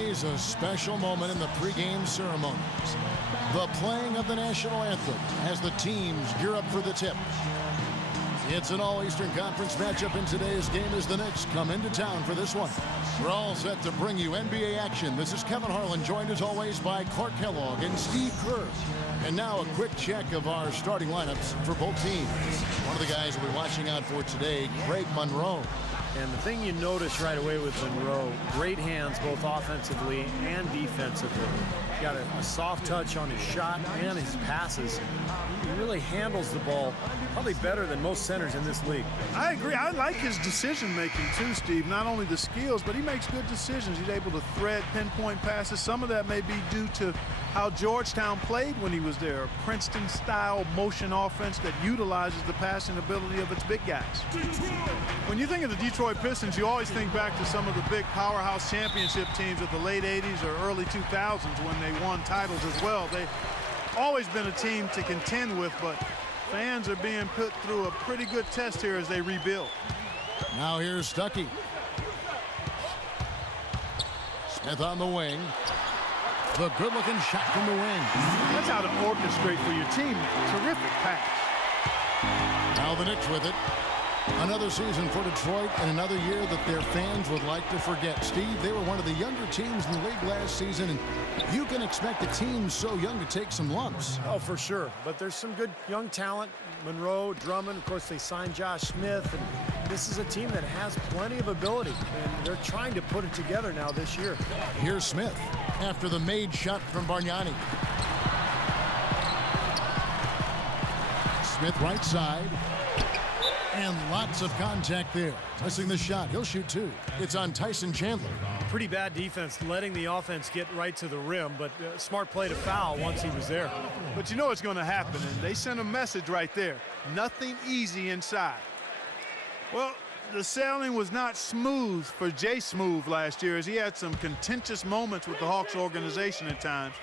always a special moment in the pregame ceremonies. The playing of the national anthem as the teams gear up for the tip. It's an all-Eastern Conference matchup in today's game as the Knicks come into town for this one. We're all set to bring you NBA action. This is Kevin Harlan, joined as always by Clark Kellogg and Steve Kerr. And now a quick check of our starting lineups for both teams. One of the guys we'll be watching out for today, Greg Monroe. And the thing you notice right away with Monroe, great hands both offensively and defensively. Got a soft touch on his shot and his passes. He really handles the ball probably better than most centers in this league. I agree. I like his decision-making too, Steve. Not only the skills, but he makes good decisions. He's able to thread pinpoint passes. Some of that may be due to how Georgetown played when he was there. A Princeton-style motion offense that utilizes the passing ability of its big guys. When you think of the Detroit Pistons, you always think back to some of the big powerhouse championship teams of the late 80s or early 2000s when they won titles as well. They've always been a team to contend with, but fans are being put through a pretty good test here as they rebuild. Now here's Stuckey. Smith on the wing. The good-looking shot from the wing. That's how to orchestrate for your team. Terrific pass. Now the Knicks with it. Another season for Detroit and another year that their fans would like to forget. Steve, they were one of the younger teams in the league last season, and you can expect a team so young to take some lumps. Oh, for sure. But there's some good young talent. Monroe, Drummond, of course, they signed Josh Smith. And this is a team that has plenty of ability, and they're trying to put it together now this year. Here's Smith after the made shot from Bargnani. Smith right side. And lots of contact there. Missing the shot. He'll shoot two. It's on Tyson Chandler. Pretty bad defense, letting the offense get right to the rim, but smart play to foul once he was there. But you know what's going to happen, and they sent a message right there. Nothing easy inside. Well, the sailing was not smooth for Jay Smooth last year as he had some contentious moments with the Hawks organization at times.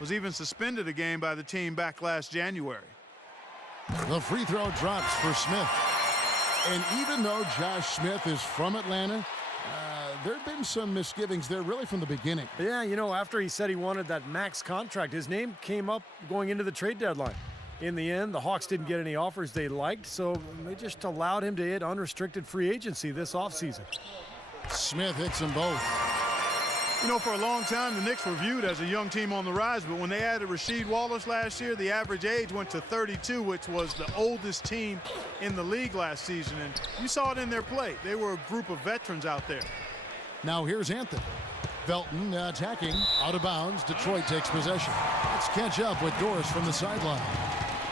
Was even suspended a game by the team back last January. The free throw drops for Smith. And even though Josh Smith is from Atlanta, there have been some misgivings there really from the beginning. Yeah, you know, after he said he wanted that max contract, his name came up going into the trade deadline. In the end, the Hawks didn't get any offers they liked, so they just allowed him to hit unrestricted free agency this offseason. Smith hits them both. You know, for a long time, the Knicks were viewed as a young team on the rise, but when they added Rasheed Wallace last year, the average age went to 32, which was the oldest team in the league last season, and you saw it in their play. They were a group of veterans out there. Now here's Anthony. Felton attacking, out of bounds. Detroit takes possession. Let's catch up with Doris from the sideline.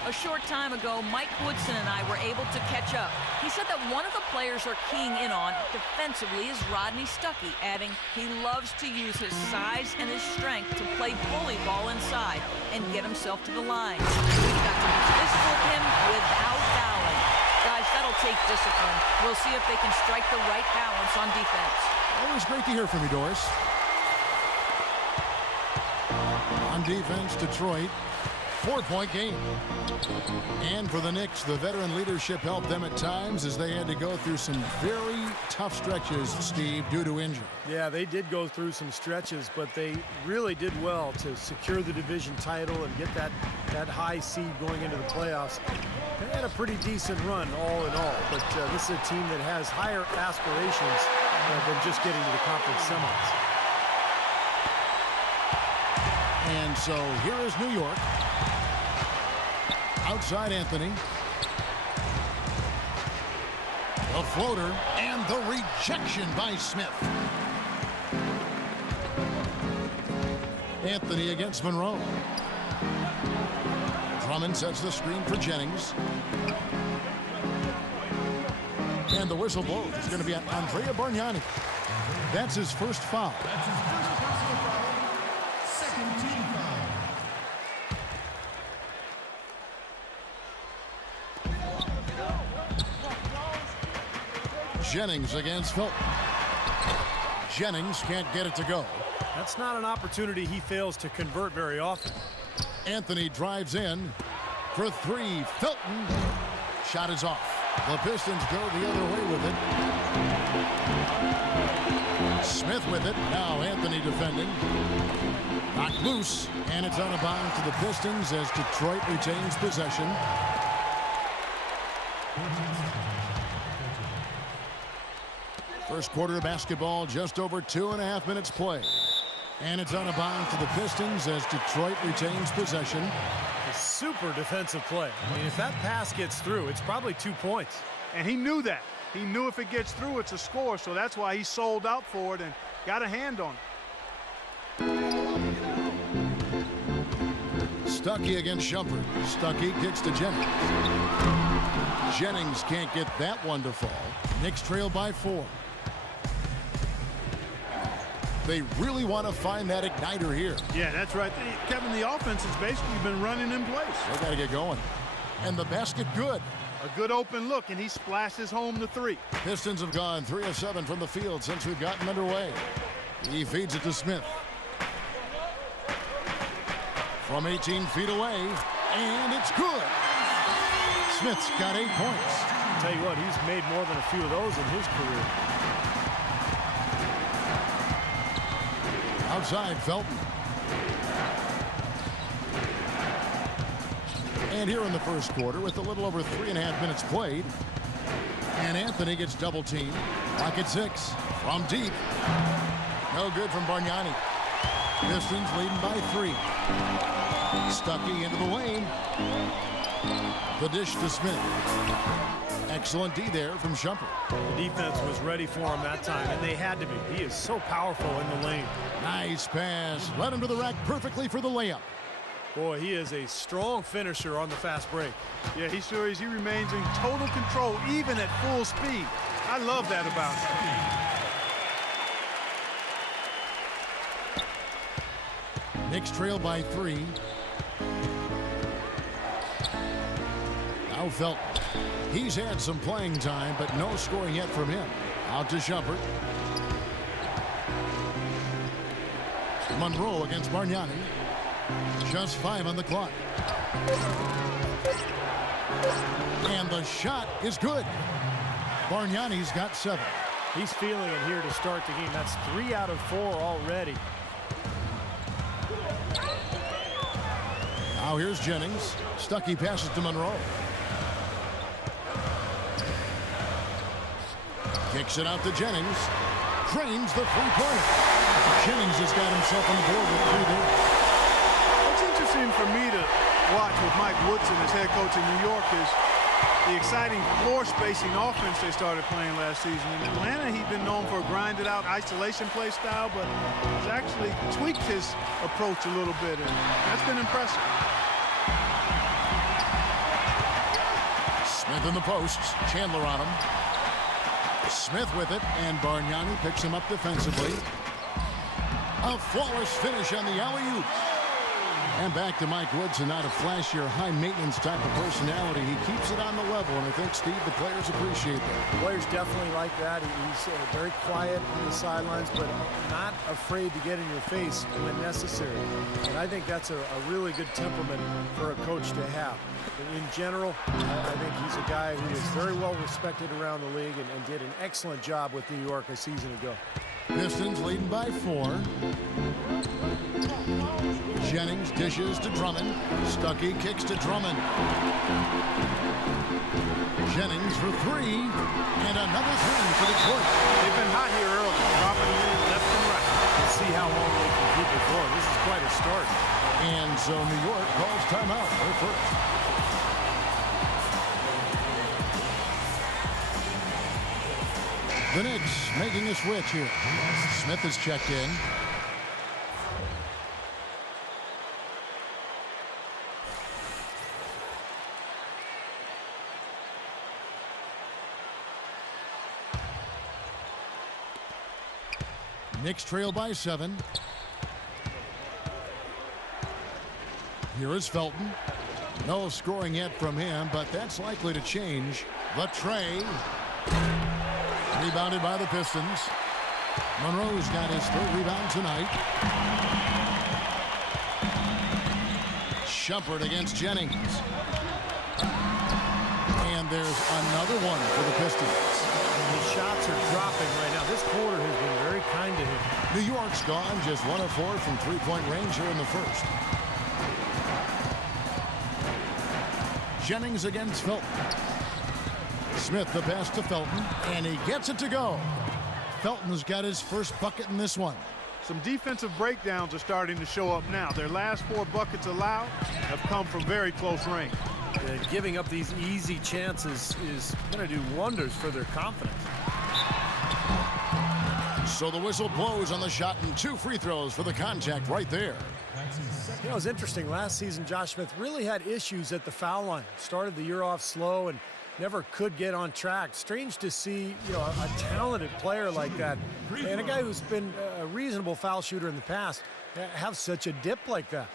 A short time ago, Mike Woodson and I were able to catch up. He said that one of the players are keying in on defensively is Rodney Stuckey, adding he loves to use his size and his strength to play bully ball inside and get himself to the line. We've got to be physical with him without fouling. Guys, that'll take discipline. We'll see if they can strike the right balance on defense. Always great to hear from you, Doris. On defense, Detroit. 4-point game. And for the Knicks, the veteran leadership helped them at times as they had to go through some very tough stretches, Steve, due to injury. Yeah, they did go through some stretches, but they really did well to secure the division title and get that high seed going into the playoffs. They had a pretty decent run all in all, but this is a team that has higher aspirations than just getting to the conference semis. And so here is New York. Outside Anthony. The floater and the rejection by Smith. Anthony against Monroe. Drummond sets the screen for Jennings. And the whistle blows. It's going to be on Andrea Bargnani. That's his first foul. Jennings against Felton. Jennings can't get it to go. That's not an opportunity he fails to convert very often. Anthony drives in for three. Felton. Shot is off. The Pistons go the other way with it. Smith with it. Now Anthony defending. Knocked loose, and it's out of bounds to the Pistons as Detroit retains possession. First quarter of basketball, just over 2.5 minutes played. And it's out of bounds to the Pistons as Detroit retains possession. A super defensive play. I mean, if that pass gets through, it's probably 2 points. And he knew that. He knew if it gets through, it's a score, so that's why he sold out for it and got a hand on it. Stuckey against Shumpert. Stuckey kicks to Jennings. Jennings can't get that one to fall. Knicks trail by 4. They really want to find that igniter here. Yeah, that's right. Kevin, the offense has basically been running in place. They got to get going. And the basket good. A good open look, and he splashes home the 3. Pistons have gone 3 of 7 from the field since we've gotten underway. He feeds it to Smith. From 18 feet away, and it's good. Smith's got 8 points. I'll tell you what, he's made more than a few of those in his career. Outside, Felton. And here in the first quarter, with a little over 3.5 minutes played, and Anthony gets double teamed. Lock at 6 from deep. No good from Bargnani. Pistons leading by 3. Stuckey into the lane. The dish to Smith. Excellent D there from Shumpert. The defense was ready for him that time, and they had to be. He is so powerful in the lane. Nice pass. Led him to the rack perfectly for the layup. Boy, he is a strong finisher on the fast break. Yeah, he sure is. He remains in total control, even at full speed. I love that about him. Knicks trail by 3. Now Felton. He's had some playing time, but no scoring yet from him. Out to Shumpert. Monroe against Bargnani. Just 5 on the clock. And the shot is good. Bargnani's got 7. He's feeling it here to start the game. That's 3 out of 4 already. Now here's Jennings. Stuckey passes to Monroe. Kicks it out to Jennings. Cranes the three-pointer. Jennings has got himself on the board with 3 there. What's interesting for me to watch with Mike Woodson as head coach in New York is the exciting floor spacing offense they started playing last season. In Atlanta, he'd been known for a grinded out isolation play style, but he's actually tweaked his approach a little bit, and that's been impressive. Smith in the posts. Chandler on him. Smith with it, and Bargnani picks him up defensively. A flawless finish on the alley-oop. And back to Mike Woodson, not a flashier, high-maintenance type of personality. He keeps it on the level, and I think, Steve, the players appreciate that. The players definitely like that. He's very quiet on the sidelines, but not afraid to get in your face when necessary. And I think that's a really good temperament for a coach to have. In general, I think he's a guy who is very well respected around the league and did an excellent job with New York a season ago. Pistons leading by 4. Jennings dishes to Drummond. Stuckey kicks to Drummond. Jennings for 3. And another 3 for Detroit. They've been hot here early, dropping them in left and right. Let's see how long they can keep it going. This is quite a start. And so New York calls timeout. They're first. The Knicks making a switch here. Smith is checked in. Knicks trail by 7. Here is Felton. No scoring yet from him, but that's likely to change. The tray. Rebounded by the Pistons. Monroe's got his 3rd rebound tonight. Shumpert against Jennings. And there's another one for the Pistons. The shots are dropping right now. This quarter has been very kind to him. New York's gone just 1 of 4 from three-point range here in the first. Jennings against Felton. Smith the pass to Felton, and he gets it to go. Felton's got his first bucket in this one. Some defensive breakdowns are starting to show up now. Their last 4 buckets allowed have come from very close range. Giving up these easy chances is going to do wonders for their confidence. So the whistle blows on the shot, and 2 free throws for the contact right there. You know, it was interesting. Last season, Josh Smith really had issues at the foul line. Started the year off slow and never could get on track. Strange to see, you know, a talented player like that, and a guy who's been a reasonable foul shooter in the past, have such a dip like that.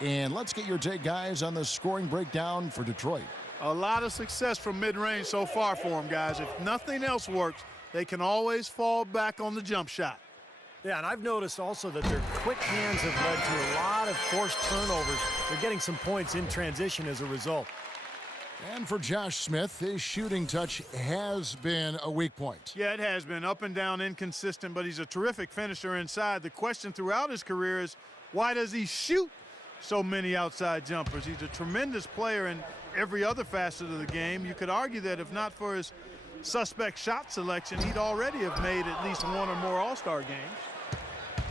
And let's get your take, guys, on the scoring breakdown for Detroit. A lot of success from mid-range so far for them, guys. If nothing else works, they can always fall back on the jump shot. Yeah, and I've noticed also that their quick hands have led to a lot of forced turnovers. They're getting some points in transition as a result. And for Josh Smith, his shooting touch has been a weak point. Yeah, it has been up and down, inconsistent, but he's a terrific finisher inside. The question throughout his career is, why does he shoot so many outside jumpers? He's a tremendous player in every other facet of the game. You could argue that if not for his suspect shot selection, he'd already have made at least 1 or more All-Star games.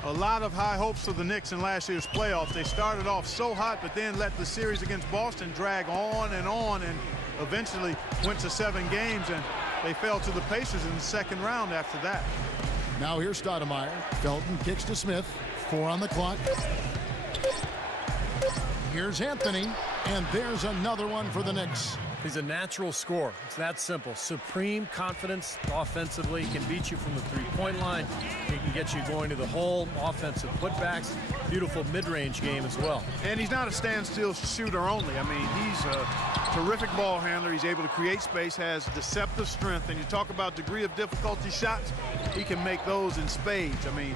A lot of high hopes for the Knicks in last year's playoffs. They started off so hot, but then let the series against Boston drag on, and eventually went to 7 games, and they fell to the Pacers in the second round after that. Now here's Stoudemire. Felton kicks to Smith. 4 on the clock. Here's Anthony, and there's another one for the Knicks. He's a natural scorer. It's that simple. Supreme confidence offensively. He can beat you from the three-point line. He can get you going to the hole. Offensive putbacks. Beautiful mid-range game as well. And he's not a standstill shooter only. I mean, he's a terrific ball handler. He's able to create space, has deceptive strength. And you talk about degree of difficulty shots, he can make those in spades. I mean,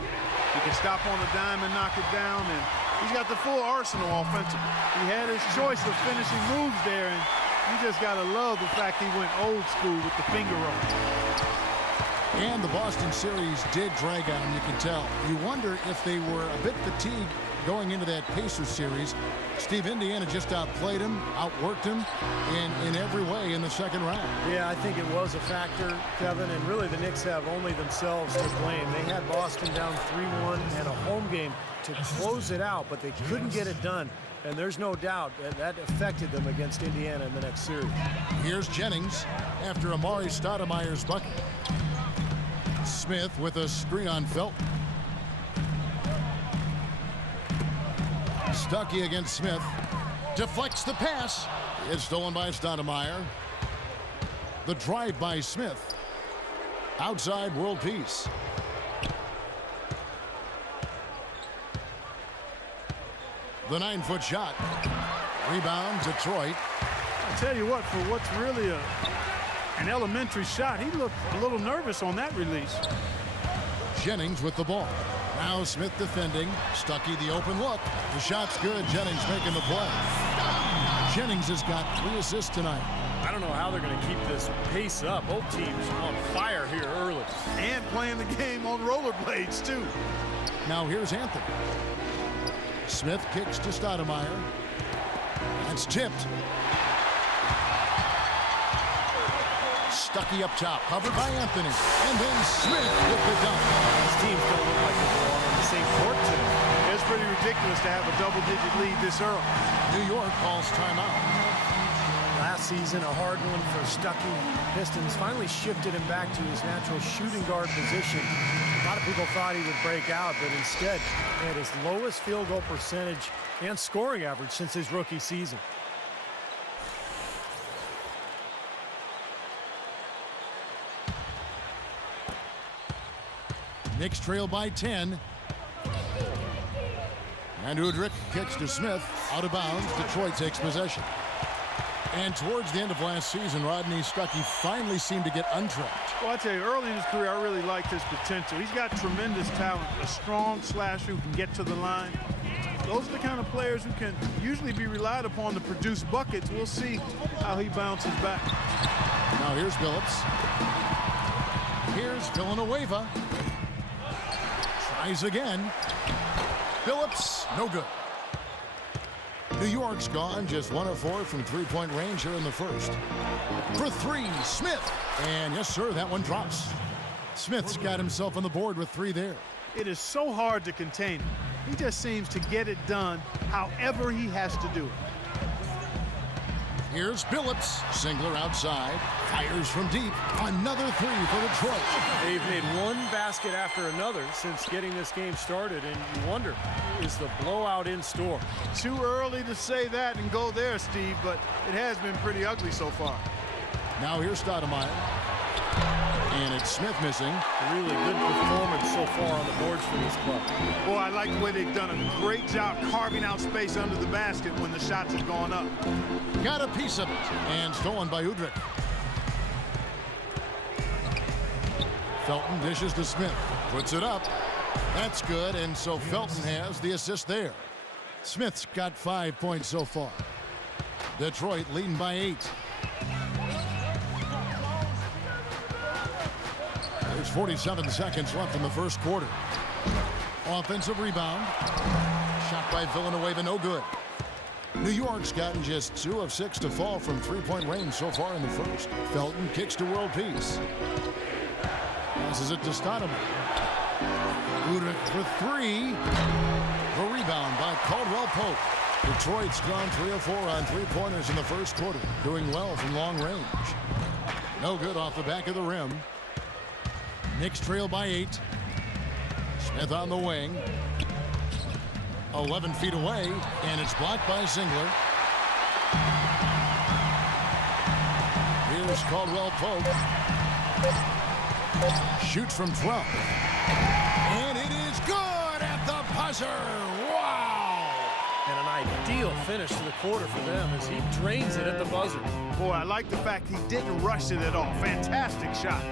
he can stop on a dime and knock it down, and he's got the full arsenal offensively. He had his choice of finishing moves there, and you just got to love the fact he went old school with the finger roll. And the Boston series did drag on him, you can tell. You wonder if they were a bit fatigued going into that Pacers series. Steve, Indiana just outplayed him, outworked him in every way in the second round. Yeah, I think it was a factor, Kevin, and really the Knicks have only themselves to blame. They had Boston down 3-1 and a home game to close it out, but they couldn't get it done. And there's no doubt that affected them against Indiana in the next series. Here's Jennings after Amari Stoudemire's bucket. Smith with a screen on Felton. Stuckey against Smith. Deflects the pass. It's stolen by Stoudemire. The drive by Smith. Outside world peace. The 9-foot shot. Rebound, Detroit. I tell you what, for what's really an elementary shot, he looked a little nervous on that release. Jennings with the ball. Now Smith defending. Stuckey the open look. The shot's good. Jennings making the play. Jennings has got 3 assists tonight. I don't know how they're going to keep this pace up. Both teams on fire here early. And playing the game on rollerblades, too. Now here's Anthony. Smith kicks to Stoudemire. That's tipped. Stuckey up top, covered by Anthony. And then Smith with the dunk. These teams don't look like they belong on the same court today. It's pretty ridiculous to have a double-digit lead this early. New York calls timeout. Last season, a hard one for Stuckey. Pistons finally shifted him back to his natural shooting guard position. A lot of people thought he would break out, but instead, he had his lowest field goal percentage and scoring average since his rookie season. Knicks trail by 10. And Udrich kicks to Smith. Out of bounds. Detroit takes possession. And towards the end of last season, Rodney Stuckey finally seemed to get untrapped. Well, I tell you, early in his career, I really liked his potential. He's got tremendous talent, a strong slasher who can get to the line. Those are the kind of players who can usually be relied upon to produce buckets. We'll see how he bounces back. Now here's Billups. Here's Villanueva. Tries again. Phillips, no good. New York's gone just 1 of 4 from three-point range here in the first. For three, Smith. And yes, sir, that one drops. Smith's got himself on the board with 3 there. It is so hard to contain him. He just seems to get it done however he has to do it. Here's Phillips. Singler outside. Fires from deep. Another 3 for Detroit. They've made one basket after another since getting this game started, and you wonder, is the blowout in store? Too early to say that and go there, Steve, but it has been pretty ugly so far. Now here's Stoudemire. And it's Smith missing. Really good performance so far on the boards for this club. Boy, I like the way they've done a great job carving out space under the basket when the shots have gone up. Got a piece of it. And stolen by Udrih. Felton dishes to Smith. Puts it up. That's good, and so Felton has the assist there. Smith's got 5 points so far. Detroit leading by 8. There's 47 seconds left in the first quarter. Offensive rebound. Shot by Villanueva, no good. New York's gotten just 2 of 6 to fall from three-point range so far in the first. Felton kicks to world peace. Passes it to Stoudemire. Udrih for 3. The rebound by Caldwell Pope. Detroit's gone 3 of 4 on three-pointers in the first quarter. Doing well from long range. No good off the back of the rim. Knicks trail by 8. Smith on the wing. 11 feet away, and it's blocked by Singler. Here's Caldwell Pope. Shoots from 12. And it is good at the buzzer. Wow! And an ideal finish to the quarter for them as he drains it at the buzzer. Boy, I like the fact he didn't rush it at all. Fantastic shot.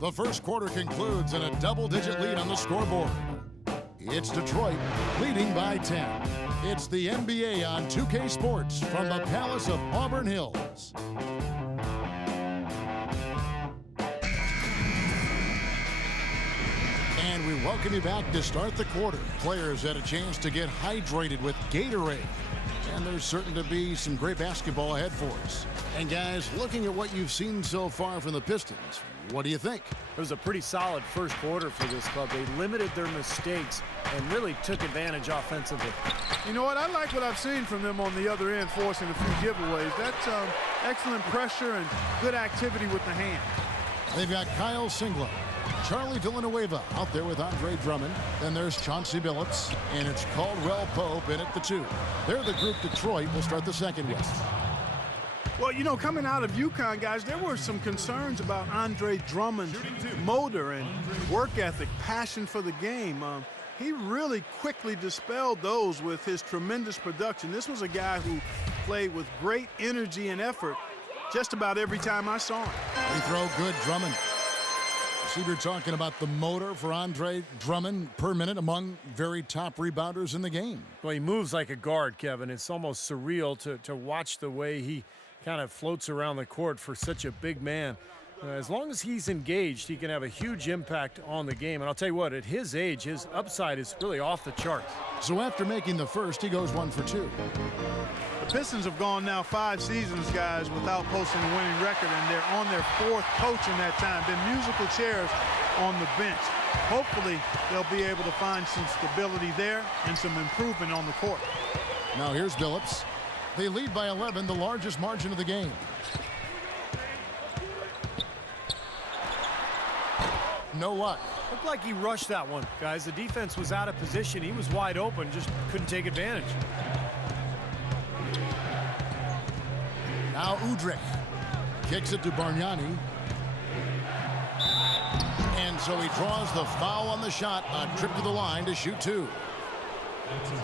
The first quarter concludes in a double-digit lead on the scoreboard. It's Detroit leading by 10. It's the NBA on 2K Sports from the Palace of Auburn Hills. And we welcome you back to start the quarter. Players had a chance to get hydrated with Gatorade. And there's certain to be some great basketball ahead for us. And guys, looking at what you've seen so far from the Pistons, what do you think? It was a pretty solid first quarter for this club. They limited their mistakes and really took advantage offensively. You know what? I like what I've seen from them on the other end, forcing a few giveaways. That's excellent pressure and good activity with the hand. They've got Kyle Singler, Charlie Villanueva out there with Andre Drummond. Then there's Chauncey Billups, and it's Caldwell Pope in at the 2. They're the group Detroit will start the second with. Well, you know, coming out of UConn, guys, there were some concerns about Andre Drummond's motor and work ethic, passion for the game. He really quickly dispelled those with his tremendous production. This was a guy who played with great energy and effort just about every time I saw him. They throw good Drummond. See, we're talking about the motor for Andre Drummond per minute among very top rebounders in the game. Well, he moves like a guard, Kevin. It's almost surreal to watch the way he kind of floats around the court for such a big man. As long as he's engaged, he can have a huge impact on the game. And I'll tell you what, at his age, his upside is really off the charts. So after making the first, he goes 1 for 2. The Pistons have gone now 5 seasons, guys, without posting a winning record, and they're on their 4th coach in that time. Been musical chairs on the bench. Hopefully, they'll be able to find some stability there and some improvement on the court. Now here's Billups. They lead by 11, the largest margin of the game. No luck. Looked like he rushed that one, guys. The defense was out of position. He was wide open, just couldn't take advantage. Now Udrih kicks it to Bargnani. And so he draws the foul on the shot, a trip to the line to shoot 2.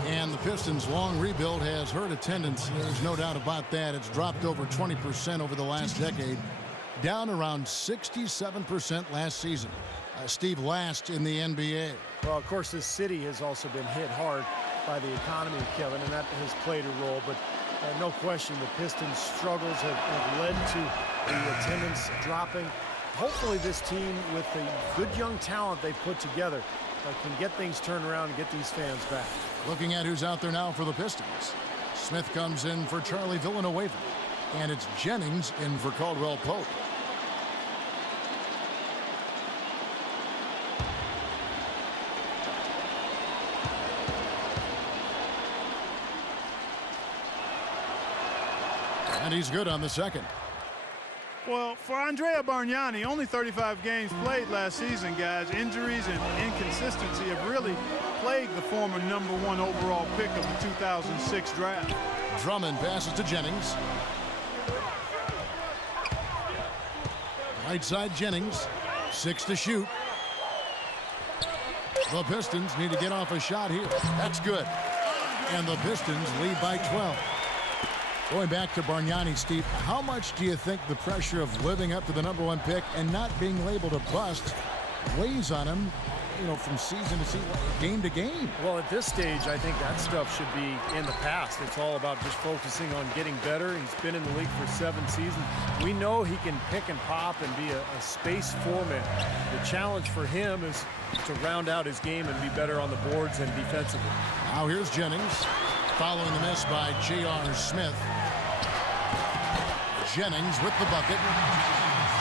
And the Pistons' long rebuild has hurt attendance. There's no doubt about that. It's dropped over 20% over the last decade, down around 67% last season. Steve, last in the NBA. Well, of course, this city has also been hit hard by the economy, Kevin, and that has played a role. But no question, the Pistons' struggles have led to the attendance dropping. hopefully this team, with the good young talent they've put together, can get things turned around and get these fans back. Looking at who's out there now for the Pistons. Smith comes in for Charlie Villanueva, and it's Jennings in for Caldwell Pope. And he's good on the second. Well, for Andrea Bargnani, only 35 games played last season, guys. Injuries and inconsistency have really plagued the former #1 overall pick of the 2006 draft. Drummond passes to Jennings. Right side Jennings. 6 to shoot. The Pistons need to get off a shot here. That's good. And the Pistons lead by 12. Going back to Bargnani, Steve, how much do you think the pressure of living up to the #1 pick and not being labeled a bust weighs on him, from season to season, game to game? Well, at this stage, I think that stuff should be in the past. It's all about just focusing on getting better. He's been in the league for 7 seasons. We know he can pick and pop and be a space format. The challenge for him is to round out his game and be better on the boards and defensively. Now here's Jennings, following the miss by J.R. Smith. Jennings with the bucket.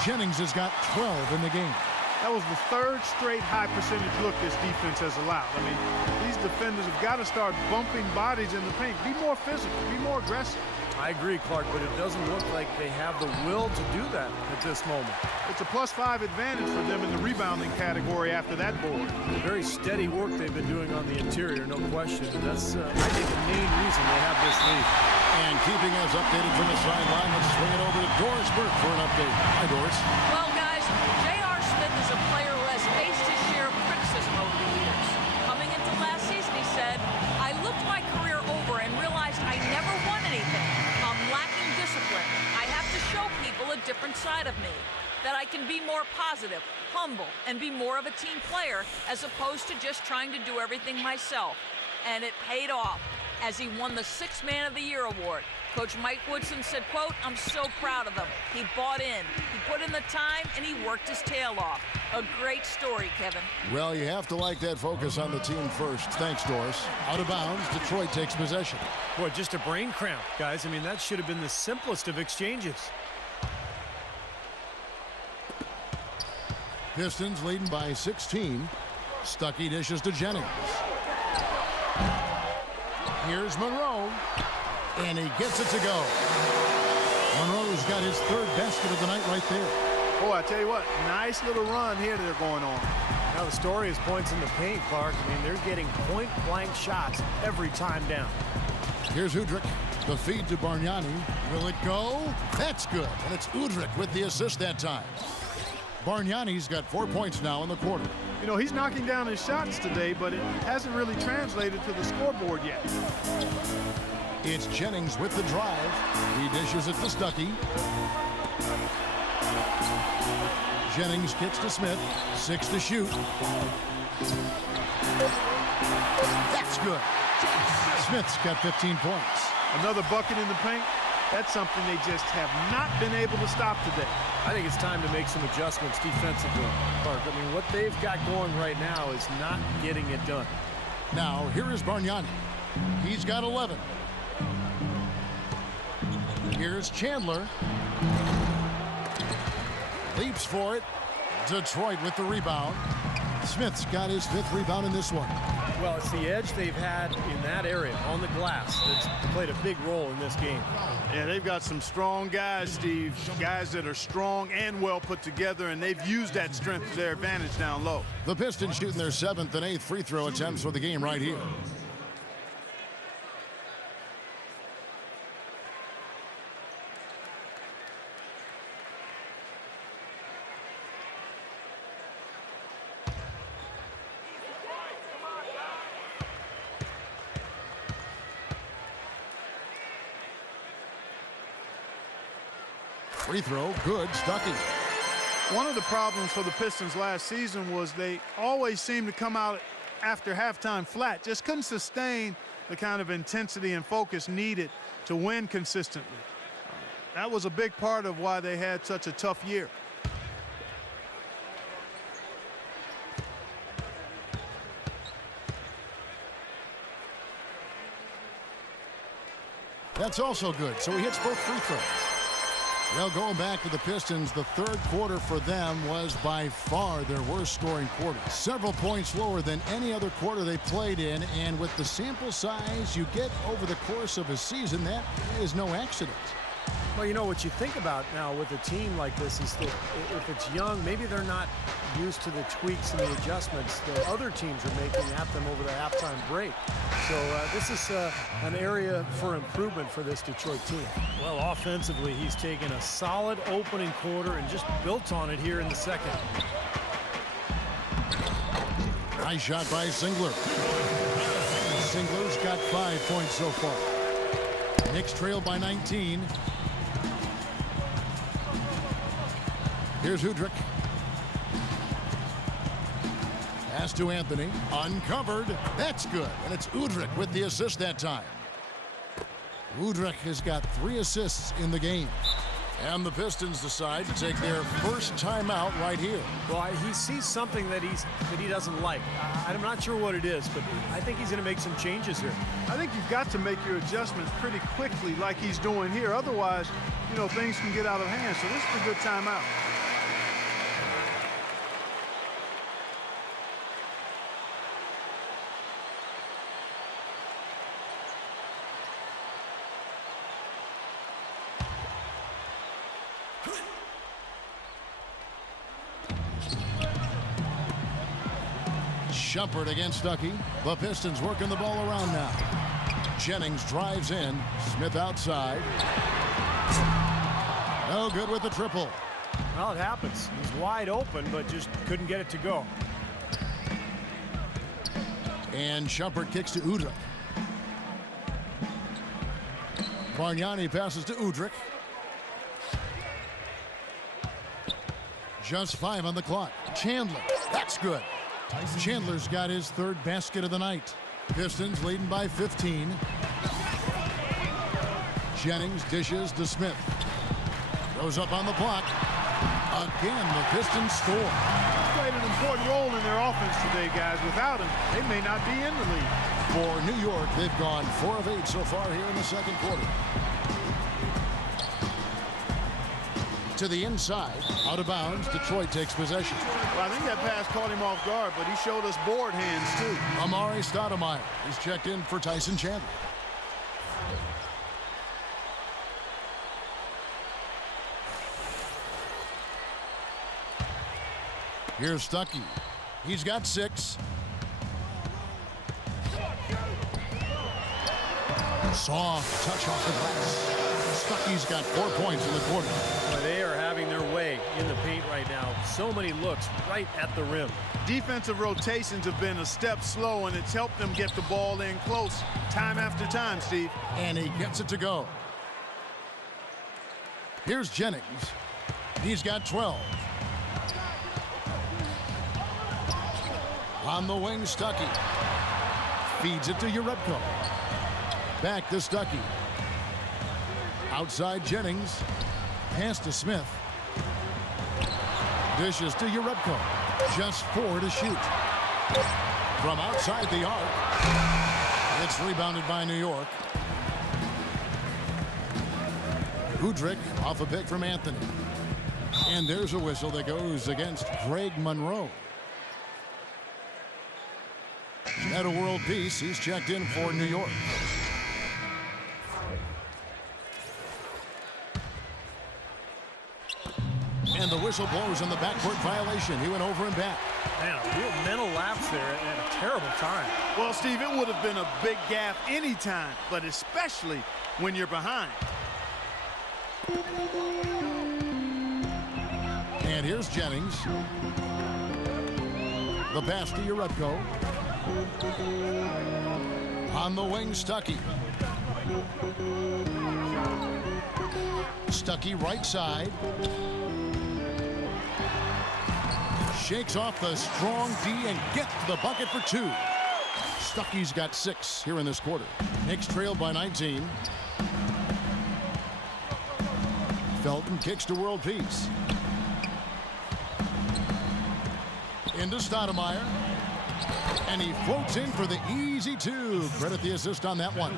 Jennings has got 12 in the game. That was the 3rd straight high percentage look this defense has allowed. I mean, these defenders have got to start bumping bodies in the paint. Be more physical, be more aggressive. I agree, Clark, but it doesn't look like they have the will to do that at this moment. It's a +5 advantage for them in the rebounding category after that board. Very steady work they've been doing on the interior, no question. That's, I think, the main reason they have this lead. And keeping us updated from the sideline, let's swing it over to Doris Burke for an update. Hi, Doris. Well, guys, J.R. Smith is a player who has faced his share of criticism over the years. Coming into last season, he said, "I looked my career over and realized I never won anything. I'm lacking discipline. I have to show people a different side of me, that I can be more positive, humble, and be more of a team player as opposed to just trying to do everything myself." And it paid off as he won the 6th Man of the Year award. Coach Mike Woodson said, quote, "I'm so proud of him. He bought in. He put in the time, and he worked his tail off." A great story, Kevin. Well, you have to like that focus on the team first. Thanks, Doris. Out of bounds, Detroit takes possession. Boy, just a brain cramp, guys. I mean, that should have been the simplest of exchanges. Pistons leading by 16. Stuckey dishes to Jennings. Here's Monroe, and he gets it to go. Monroe's got his 3rd basket of the night right there. Boy, I tell you what, nice little run here they're going on. Now the story is points in the paint, Clark. I mean, they're getting point-blank shots every time down. Here's Udrich. The feed to Bargnani. Will it go? That's good. And it's Udrich with the assist that time. Bargnani's got 4 points now in the quarter. You know, he's knocking down his shots today, but it hasn't really translated to the scoreboard yet. It's Jennings with the drive. He dishes it to Stuckey. Jennings kicks to Smith. 6 to shoot. That's good. Smith's got 15 points. Another bucket in the paint. That's something they just have not been able to stop today. I think it's time to make some adjustments defensively, Clark. I mean, what they've got going right now is not getting it done. Now, here is Bargnani. He's got 11. Here's Chandler. Leaps for it. Detroit with the rebound. Smith's got his 5th rebound in this one. Well, it's the edge they've had in that area on the glass that's played a big role in this game. Yeah, they've got some strong guys, Steve. Guys that are strong and well put together, and they've used that strength to their advantage down low. The Pistons shooting their 7th and 8th free throw attempts for the game right here. Free throw, good, Stuckey. One of the problems for the Pistons last season was they always seemed to come out after halftime flat. Just couldn't sustain the kind of intensity and focus needed to win consistently. That was a big part of why they had such a tough year. That's also good, so he hits both free throws. Well, going back to the Pistons, the third quarter for them was by far their worst scoring quarter. Several points lower than any other quarter they played in, and with the sample size you get over the course of a season, that is no accident. Well, you know, what you think about now with a team like this is that if it's young, maybe they're not used to the tweaks and the adjustments that other teams are making at them over the halftime break. So this is an area for improvement for this Detroit team. Well, offensively, he's taken a solid opening quarter and just built on it here in the second. Nice shot by Singler. Singler's got 5 points so far. Knicks trail by 19. Here's Udrih. Pass to Anthony. Uncovered. That's good. And it's Udrih with the assist that time. Udrih has got 3 assists in the game. And the Pistons decide to take their first timeout right here. Well, he sees something that he doesn't like. I'm not sure what it is, but I think he's going to make some changes here. I think you've got to make your adjustments pretty quickly like he's doing here. Otherwise, you know, things can get out of hand. So this is a good timeout. Shumpert against Stuckey. The Pistons working the ball around now. Jennings drives in. Smith outside. No good with the triple. Well, it happens. He's wide open, but just couldn't get it to go. And Shumpert kicks to Udrih. Bargnani passes to Udrih. Just 5 on the clock. Chandler. That's good. Chandler's got his 3rd basket of the night. Pistons leading by 15. Jennings dishes to Smith. Goes up on the block. Again, the Pistons score. He's played an important role in their offense today, guys. Without him, they may not be in the league. For New York, they've gone 4 of 8 so far here in the second quarter. To the inside, out of bounds, Detroit takes possession. Well, I think that pass caught him off guard, but he showed us board hands, too. Amari Stoudemire is checked in for Tyson Chandler. Here's Stuckey. He's got 6. Soft touch off the glass. Stuckey's got 4 points in the quarter. Well, they are having their way in the paint right now. So many looks right at the rim. Defensive rotations have been a step slow, and it's helped them get the ball in close time after time, Steve. And he gets it to go. Here's Jennings. He's got 12. On the wing, Stuckey. Feeds it to Jerebko. Back to Stuckey. Outside Jennings. Pass to Smith. Dishes to Jerebko. Just 4 to shoot. From outside the arc. It's rebounded by New York. Udrih off a pick from Anthony. And there's a whistle that goes against Greg Monroe. At a world peace, he's checked in for New York. And the whistle blows on the backcourt violation. He went over and back. Man, a real mental lapse there at a terrible time. Well, Steve, it would have been a big gap anytime, but especially when you're behind. And here's Jennings. The pass to Jerebko. On the wing, Stuckey. Stuckey right side. Shakes off the strong D and gets the bucket for 2. Stuckey's got 6 here in this quarter. Knicks trail by 19. Felton kicks to world peace. Into Stoudemire. And he floats in for the easy two. Credit the assist on that one.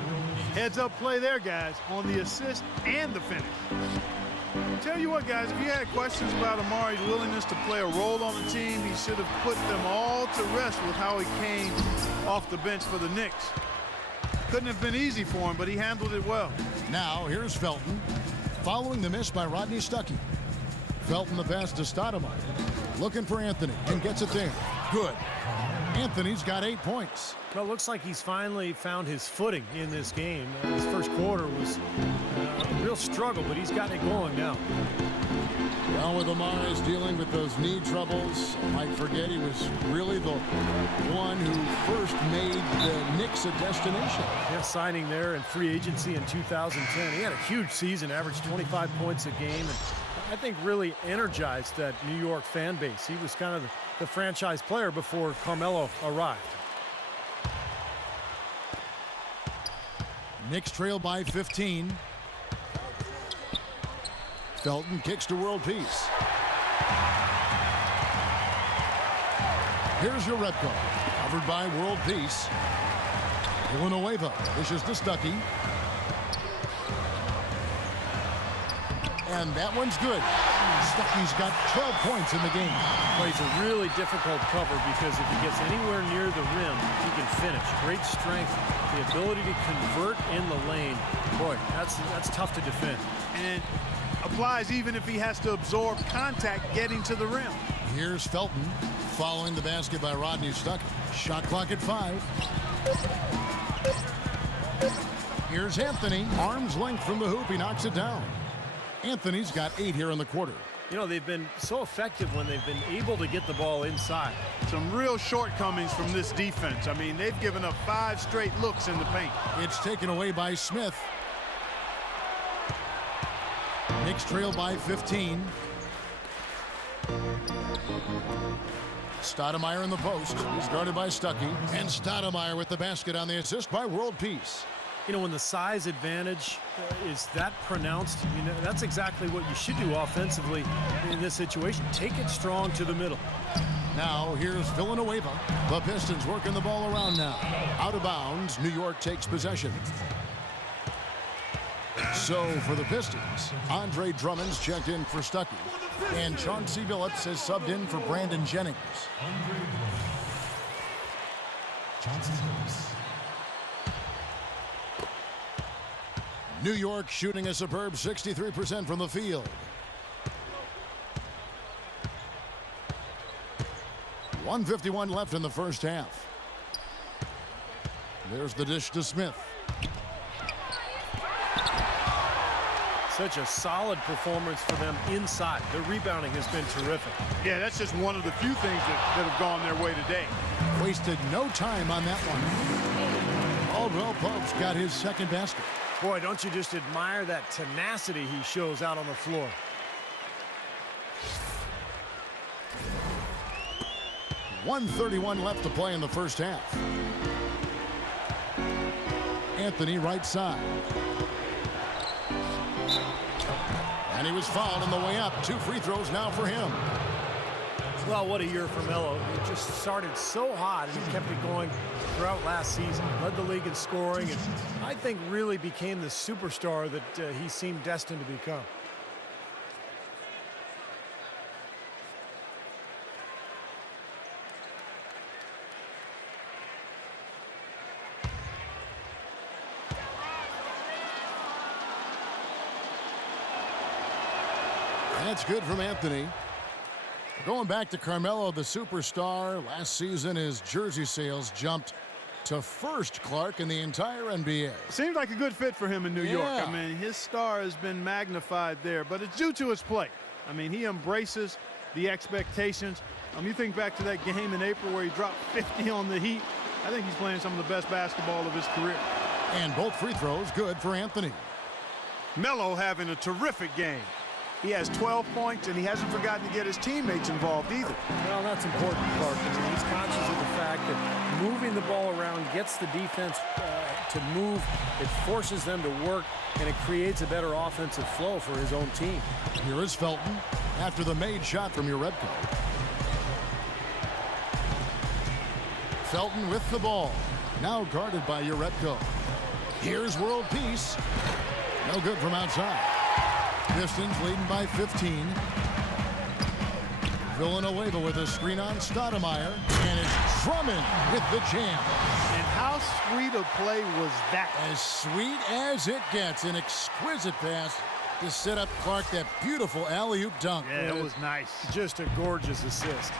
Heads-up play there, guys, on the assist and the finish. Tell you what, guys, if you had questions about Amari's willingness to play a role on the team, he should have put them all to rest with how he came off the bench for the Knicks. Couldn't have been easy for him, but he handled it well. Now, here's Felton, following the miss by Rodney Stuckey. Felton the pass to Stoudemire. Looking for Anthony, and gets it there. Good. Anthony's got 8 points. Well, it looks like he's finally found his footing in this game. His first quarter was a real struggle, but he's gotten it going now. Well, with Amari's dealing with those knee troubles, Mike forget he was really the one who first made the Knicks a destination. Yeah, signing there in free agency in 2010. He had a huge season, averaged 25 points a game, and I think really energized that New York fan base. He was kind of the franchise player before Carmelo arrived. Knicks trail by 15. Felton kicks to World Peace. Here's your Rebco, covered by World Peace. Villanueva dishes to Stuckey. And that one's good. Stuckey's got 12 points in the game. Well, he's a really difficult cover because if he gets anywhere near the rim, he can finish. Great strength, the ability to convert in the lane. Boy, that's tough to defend. And applies even if he has to absorb contact getting to the rim. Here's Felton following the basket by Rodney Stuckey. Shot clock at 5. Here's Anthony. Arm's length from the hoop. He knocks it down. Anthony's got 8 here in the quarter. You know, they've been so effective when they've been able to get the ball inside. Some real shortcomings from this defense. I mean, they've given up 5 straight looks in the paint. It's taken away by Smith. Knicks trail by 15. Stoudemire in the post. He's guarded by Stuckey. And Stoudemire with the basket on the assist by World Peace. You know, when the size advantage is that pronounced, you know, that's exactly what you should do offensively in this situation. Take it strong to the middle. Now, here's Villanueva. The Pistons working the ball around now. Out of bounds, New York takes possession. So, for the Pistons, Andre Drummond's checked in for Stuckey. And Chauncey Billups has subbed in for Brandon Jennings. New York shooting a superb 63% from the field. .151 left in the first half. There's the dish to Smith. Such a solid performance for them inside. Their rebounding has been terrific. Yeah, that's just one of the few things that have gone their way today. Wasted no time on that one. Caldwell Pope's got his second basket. Boy, don't you just admire that tenacity he shows out on the floor. .131 left to play in the first half. Anthony right side. And he was fouled on the way up. 2 free throws now for him. Well, what a year for Melo. He just started so hot and he kept it going throughout last season. Led the league in scoring and I think really became the superstar that he seemed destined to become. That's good from Anthony. Going back to Carmelo, the superstar, last season his jersey sales jumped to first, Clark, in the entire NBA. Seems like a good fit for him in New York. Yeah. I mean, his star has been magnified there, but it's due to his play. I mean, he embraces the expectations. You think back to that game in April where he dropped 50 on the Heat. I think he's playing some of the best basketball of his career. And both free throws good for Anthony. Melo having a terrific game. He has 12 points, and he hasn't forgotten to get his teammates involved either. Well, that's important, Clark. I mean, he's conscious of the fact that moving the ball around gets the defense to move. It forces them to work, and it creates a better offensive flow for his own team. Here is Felton after the made shot from Urebko. Felton with the ball. Now guarded by Uretko. Here's World Peace. No good from outside. Pistons leading by 15. Villanueva with a screen on Stoudemire. And it's Drummond with the jam. And how sweet a play was that? As sweet as it gets. An exquisite pass to set up Clark. That beautiful alley-oop dunk. Yeah, it was nice. Just a gorgeous assist.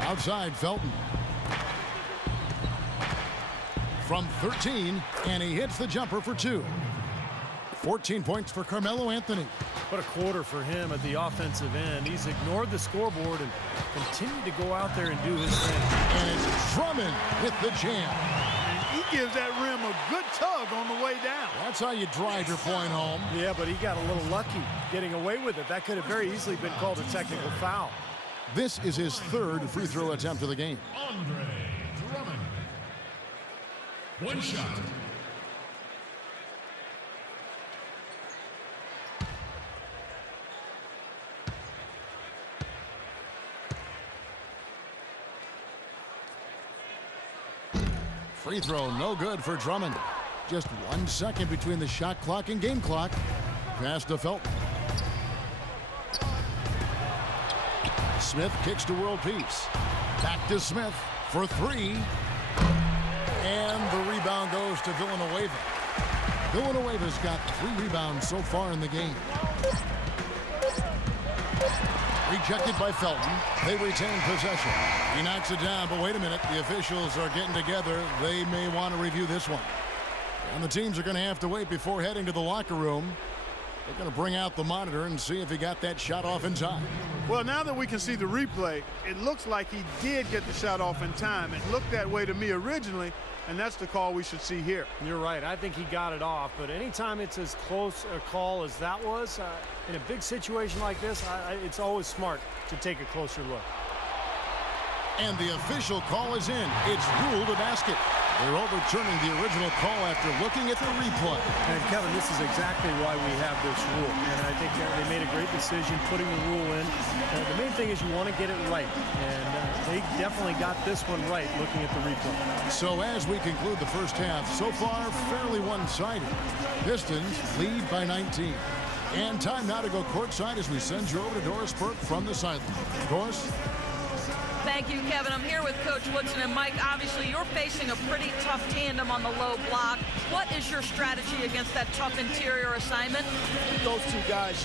Outside Felton. From 13, and he hits the jumper for 2. 14 points for Carmelo Anthony. What a quarter for him at the offensive end. He's ignored the scoreboard and continued to go out there and do his thing. And it's Drummond with the jam. And he gives that rim a good tug on the way down. That's how you drive your point home. Yeah, but he got a little lucky getting away with it. That could have very easily been called a technical foul. This is his 3rd free throw attempt of the game. Andre Drummond. One shot. Free throw no good for Drummond. Just 1 second between the shot clock and game clock. Pass to Felton. Smith kicks to World Peace. Back to Smith for 3. And the rebound goes to Villanueva. Villanueva's got 3 rebounds so far in the game. Rejected by Felton. They retain possession. He knocks it down, but wait a minute. The officials are getting together. They may want to review this one. And the teams are going to have to wait before heading to the locker room. They're going to bring out the monitor and see if he got that shot off in time. Well, now that we can see the replay, it looks like he did get the shot off in time. It looked that way to me originally, and that's the call we should see here. You're right. I think he got it off, but anytime it's as close a call as that was, in a big situation like this, it's always smart to take a closer look. And the official call is in. It's ruled a basket. They're overturning the original call after looking at the replay. And Kevin, this is exactly why we have this rule. And I think they made a great decision putting the rule in. The main thing is you want to get it right. And they definitely got this one right looking at the replay. So as we conclude the first half, so far fairly one-sided. Pistons lead by 19. And time now to go courtside as we send you over to Doris Burke from the sideline. Doris? Thank you, Kevin. I'm here with Coach Woodson and Mike. Obviously, you're facing a pretty tough tandem on the low block. What is your strategy against that tough interior assignment? Those 2 guys,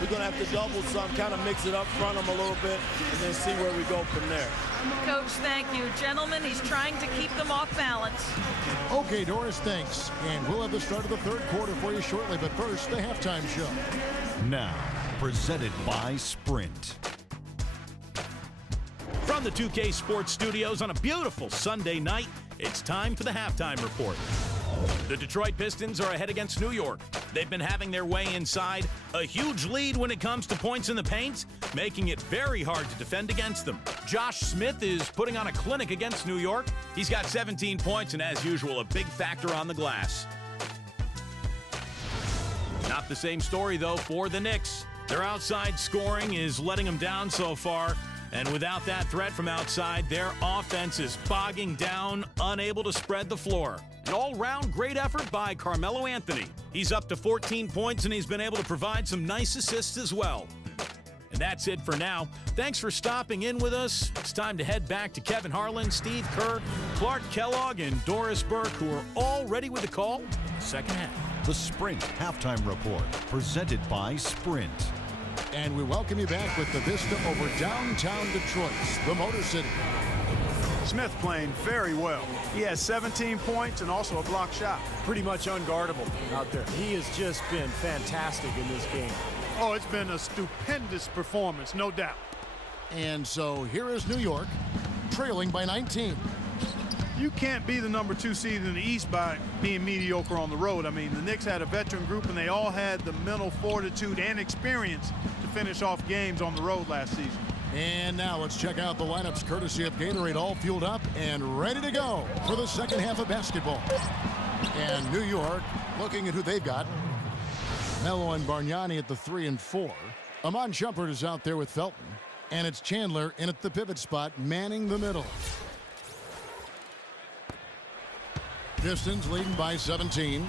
we're going to have to double some, kind of mix it up, front them a little bit, and then see where we go from there. Coach, thank you. Gentlemen, he's trying to keep them off balance. Okay, Doris, thanks. And we'll have the start of the 3rd quarter for you shortly. But first, the halftime show. Now, presented by Sprint. From the 2K Sports Studios on a beautiful Sunday night, it's time for the halftime report. The Detroit Pistons are ahead against New York. They've been having their way inside, a huge lead when it comes to points in the paint, making it very hard to defend against them. Josh Smith is putting on a clinic against New York. He's got 17 points and, as usual, a big factor on the glass. Not the same story, though, for the Knicks. Their outside scoring is letting them down so far. And without that threat from outside, their offense is bogging down, unable to spread the floor. An all-round great effort by Carmelo Anthony. He's up to 14 points, and he's been able to provide some nice assists as well. And that's it for now. Thanks for stopping in with us. It's time to head back to Kevin Harlan, Steve Kerr, Clark Kellogg, and Doris Burke, who are all ready with the call in the second half. The Sprint Halftime Report, presented by Sprint. And we welcome you back with the vista over downtown Detroit, the Motor City. Smith playing very well. He has 17 points and also a block shot. Pretty much unguardable out there. He has just been fantastic in this game. Oh, it's been a stupendous performance, no doubt. And so here is New York, trailing by 19. You can't be the number 2 seed in the East by being mediocre on the road. I mean, the Knicks had a veteran group, and they all had the mental fortitude and experience to finish off games on the road last season. And now let's check out the lineups courtesy of Gatorade, all fueled up and ready to go for the second half of basketball. And New York looking at who they've got. Melo and Bargnani at the 3 and 4. Amon Shumpert is out there with Felton. And it's Chandler in at the pivot spot, manning the middle. Pistons leading by 17.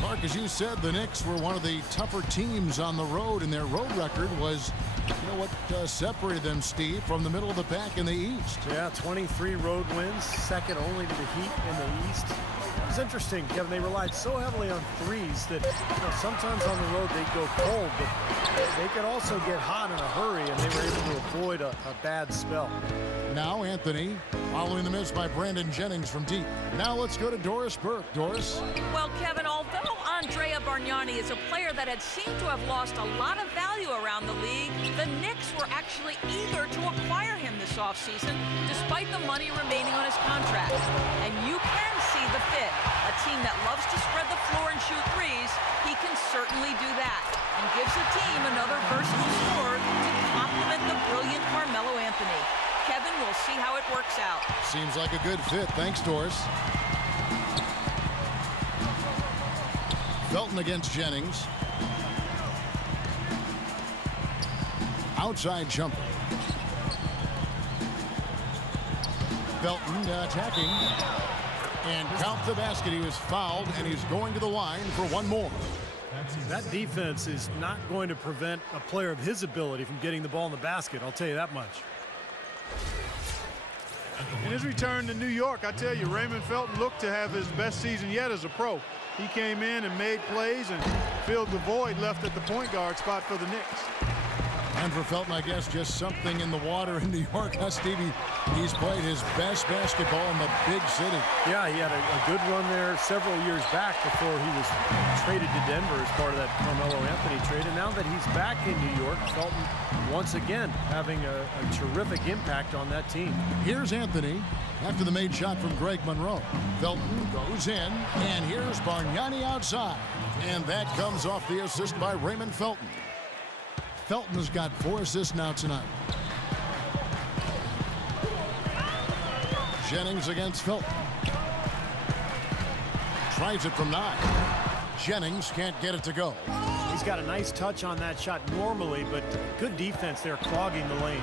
Mark, as you said, the Knicks were one of the tougher teams on the road, and their road record was, what separated them, Steve, from the middle of the pack in the East. Yeah, 23 road wins, second only to the Heat in the East. It was interesting, Kevin. They relied so heavily on threes that sometimes on the road they'd go cold, but they could also get hot in a hurry, and they were able to avoid a bad spell. Now Anthony, following the miss by Brandon Jennings from deep. Now let's go to Doris Burke. Doris? Well, Kevin, although Andrea Bargnani is a player that had seemed to have lost a lot of value around the league, the Knicks were actually eager to acquire him this offseason, despite the money remaining on his contract. And you can see the fit. A team that loves to spread the floor and shoot threes, he can certainly do that, and gives the team another versatile scorer to complement the brilliant Carmelo Anthony. Kevin, we'll see how it works out. Seems like a good fit. Thanks, Doris. Felton against Jennings. Outside jumper. Felton attacking. And count the basket. He was fouled, and he's going to the line for one more. That defense is not going to prevent a player of his ability from getting the ball in the basket. I'll tell you that much. In his return to New York, I tell you, Raymond Felton looked to have his best season yet as a pro. He came in and made plays and filled the void left at the point guard spot for the Knicks. And for Felton, I guess just something in the water in New York, huh, Stevie? He's played his best basketball in the big city. Yeah, he had a good run there several years back before he was traded to Denver as part of that Carmelo Anthony trade. And now that he's back in New York, Felton once again having a terrific impact on that team. Here's Anthony after the made shot from Greg Monroe. Felton goes in, and here's Bargnani outside. And that comes off the assist by Raymond Felton. Felton has got 4 assists now tonight. Jennings against Felton. Tries it from 9. Jennings can't get it to go. He's got a nice touch on that shot normally, but good defense there clogging the lane.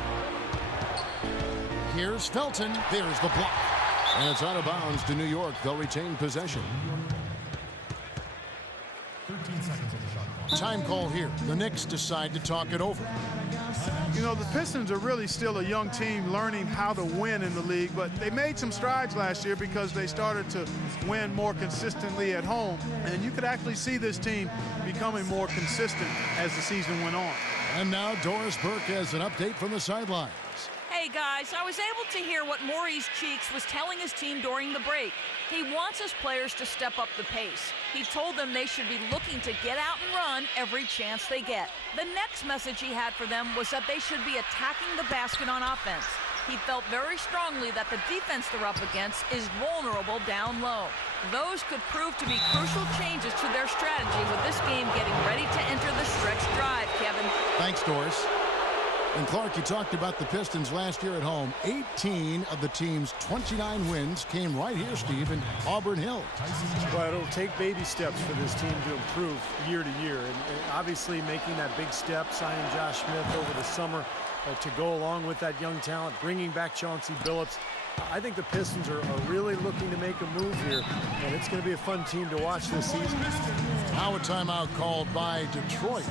Here's Felton. There's the block. And it's out of bounds to New York. They'll retain possession. 13 seconds on the shot clock. Time call here. The Knicks decide to talk it over. You know, the Pistons are really still a young team learning how to win in the league, but they made some strides last year because they started to win more consistently at home. And you could actually see this team becoming more consistent as the season went on. And now Doris Burke has an update from the sidelines. Hey guys, I was able to hear what Maurice Cheeks was telling his team during the break. He wants his players to step up the pace. He told them they should be looking to get out and run every chance they get. The next message he had for them was that they should be attacking the basket on offense. He felt very strongly that the defense they're up against is vulnerable down low. Those could prove to be crucial changes to their strategy with this game getting ready to enter the stretch drive, Kevin. Thanks, Doris. And Clark, you talked about the Pistons last year at home. 18 of the team's 29 wins came right here, Steve, in Auburn Hills. Well, it'll take baby steps for this team to improve year to year. And obviously making that big step, signing Josh Smith over the summer to go along with that young talent, bringing back Chauncey Billups. I think the Pistons are really looking to make a move here, and it's going to be a fun team to watch this season. Now a timeout called by Detroit.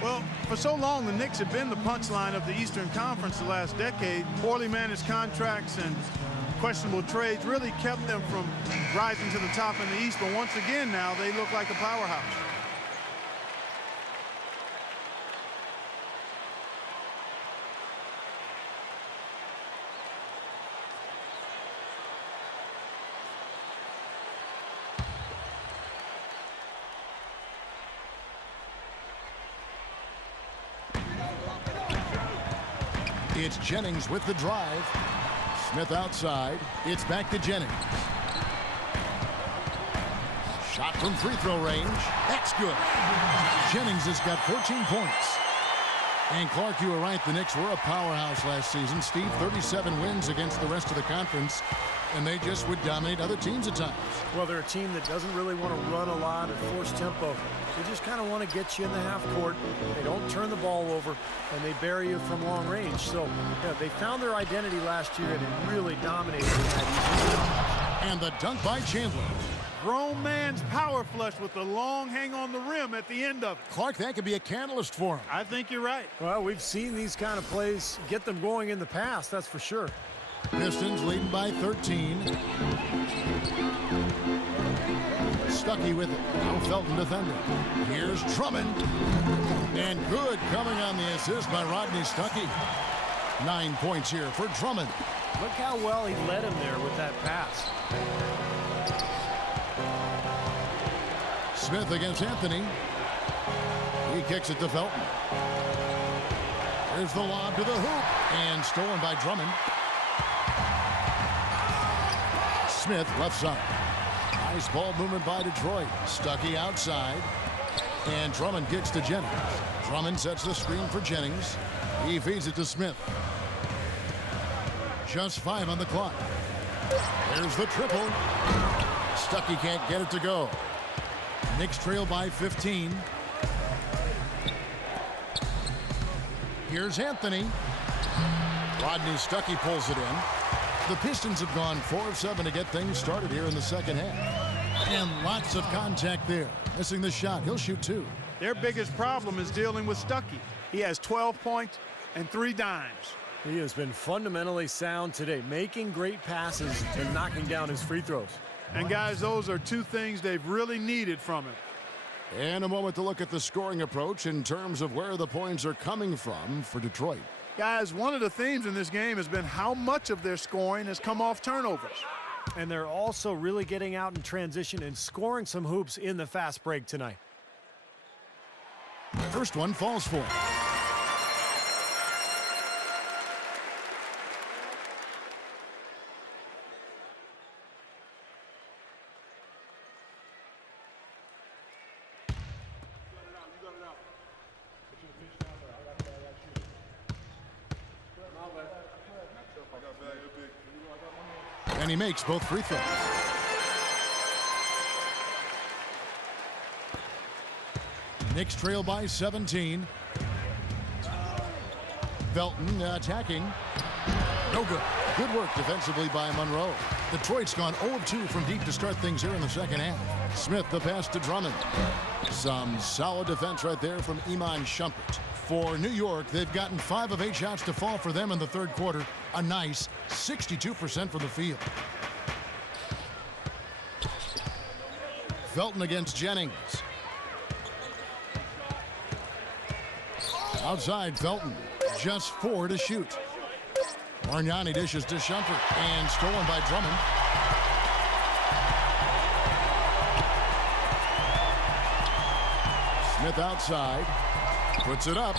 Well, for so long, the Knicks have been the punchline of the Eastern Conference the last decade. Poorly managed contracts and questionable trades really kept them from rising to the top in the East. But once again now, they look like a powerhouse. It's Jennings with the drive. Smith outside. It's back to Jennings. Shot from free throw range. That's good. Jennings has got 14 points. And Clark, you were right. The Knicks were a powerhouse last season. Steve, 37 wins against the rest of the conference, and they just would dominate other teams at times. Well, they're a team that doesn't really want to run a lot or force tempo. They just kind of want to get you in the half court. They don't turn the ball over, and they bury you from long range. So, yeah, they found their identity last year, and it really dominated in that easy. And the dunk by Chandler. Grown man's power flush with the long hang on the rim at the end of it. Clark, that could be a catalyst for him. I think you're right. Well, we've seen these kind of plays get them going in the past, that's for sure. Pistons leading by 13. Stuckey with it. Now Felton defending. Here's Drummond. And good coming on the assist by Rodney Stuckey. 9 points here for Drummond. Look how well he led him there with that pass. Smith against Anthony. He kicks it to Felton. There's the lob to the hoop. And stolen by Drummond. Smith left side. Nice ball movement by Detroit. Stuckey outside. And Drummond kicks to Jennings. Drummond sets the screen for Jennings. He feeds it to Smith. Just 5 on the clock. There's the triple. Stuckey can't get it to go. Knicks trail by 15. Here's Anthony. Rodney Stuckey pulls it in. The Pistons have gone 4 of 7 to get things started here in the second half. And lots of contact there. Missing the shot. He'll shoot 2. Their biggest problem is dealing with Stuckey. He has 12 points and 3 dimes. He has been fundamentally sound today, making great passes and knocking down his free throws. And guys, those are 2 things they've really needed from him. And a moment to look at the scoring approach in terms of where the points are coming from for Detroit. Guys, one of the themes in this game has been how much of their scoring has come off turnovers. And they're also really getting out in transition and scoring some hoops in the fast break tonight. First one falls for him. And he makes both free throws. Knicks trail by 17. Felton attacking. No good. Good work defensively by Monroe. Detroit's gone 0 of 2 from deep to start things here in the second half. Smith the pass to Drummond. Some solid defense right there from Iman Shumpert. For New York, they've gotten 5 of 8 shots to fall for them in the third quarter. A nice 62% from the field. Felton against Jennings. Outside Felton. Just 4 to shoot. Marignani dishes to Shumpert and stolen by Drummond. Smith outside. Puts it up.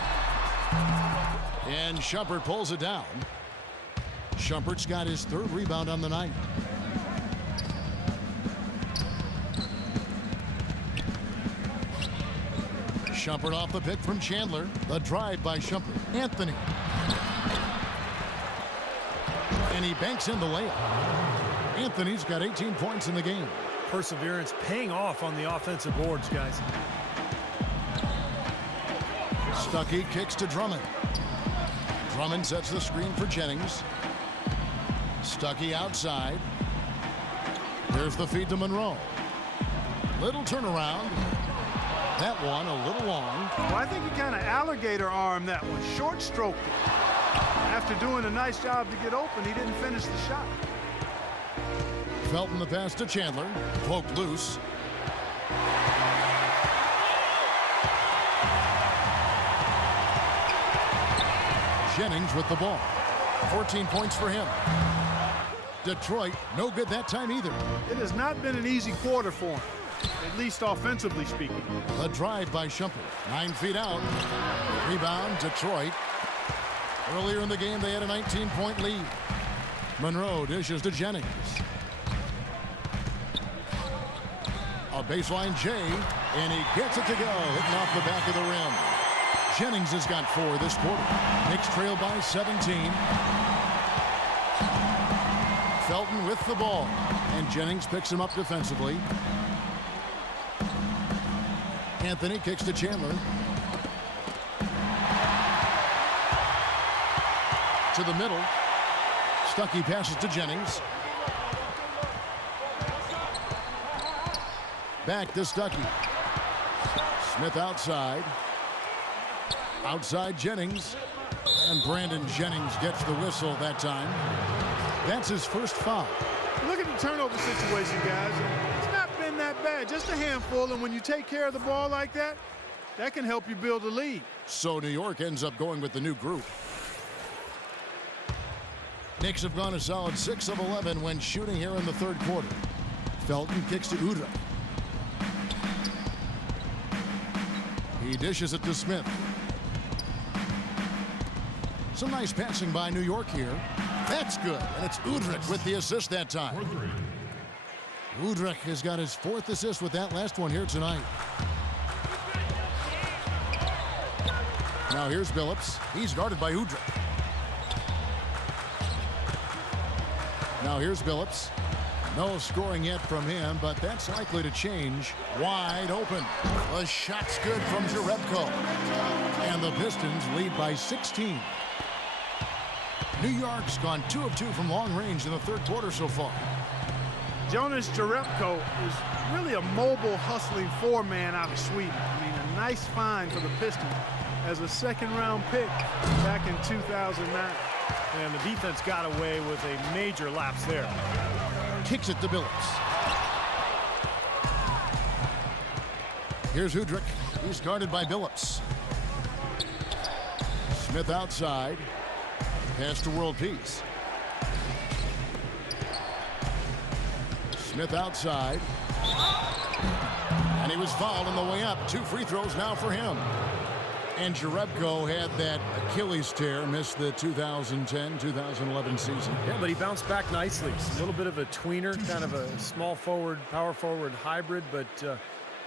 And Shumpert pulls it down. Shumpert's got his 3rd rebound on the night. Shumpert off the pick from Chandler. The drive by Shumpert. Anthony. And he banks in the layup. Anthony's got 18 points in the game. Perseverance paying off on the offensive boards, guys. Stuckey kicks to Drummond. Drummond sets the screen for Jennings. Stuckey outside. There's the feed to Monroe. Little turnaround. That one a little long. Well, I think he kind of alligator armed that one. Short stroked it. After doing a nice job to get open, he didn't finish the shot. Felton the pass to Chandler. Poked loose. Jennings with the ball. 14 points for him. Detroit, no good that time either. It has not been an easy quarter for him, at least offensively speaking. The drive by Shumpert. 9 feet out. Rebound, Detroit. Earlier in the game, they had a 19-point lead. Monroe dishes to Jennings. A baseline J, and he gets it to go, hitting off the back of the rim. Jennings has got 4 this quarter. Knicks trail by 17. Felton with the ball. And Jennings picks him up defensively. Anthony kicks to Chandler. To the middle. Stuckey passes to Jennings. Back to Stuckey. Smith outside. Outside Jennings. And Brandon Jennings gets the whistle that time. That's his first foul. Look at the turnover situation, guys. It's not been that bad, just a handful, and when you take care of the ball like that, that can help you build a lead. So New York ends up going with the new group. Knicks have gone a solid 6 of 11 when shooting here in the third quarter. Felton kicks to Udrih. He dishes it to Smith. Some nice passing by New York here. That's good, and it's Udrih with the assist that time. Udrih has got his 4th assist with that last one here tonight. Now here's Billups. He's guarded by Udrih. Now here's Billups. No scoring yet from him, but that's likely to change. Wide open. The shot's good from Jerebko. And the Pistons lead by 16. New York's gone 2 of 2 from long range in the third quarter so far. Jonas Jerebko is really a mobile, hustling 4-man out of Sweden. I mean, a nice find for the Pistons as a second-round pick back in 2009. And the defense got away with a major lapse there. Kicks it to Billups. Here's Udrih. He's guarded by Billups. Smith outside. Pass to World Peace. Smith outside. And he was fouled on the way up. 2 free throws now for him. And Jerebko had that Achilles tear, missed the 2010-2011 season. Yeah, but he bounced back nicely. A little bit of a tweener, kind of a small forward, power forward hybrid, but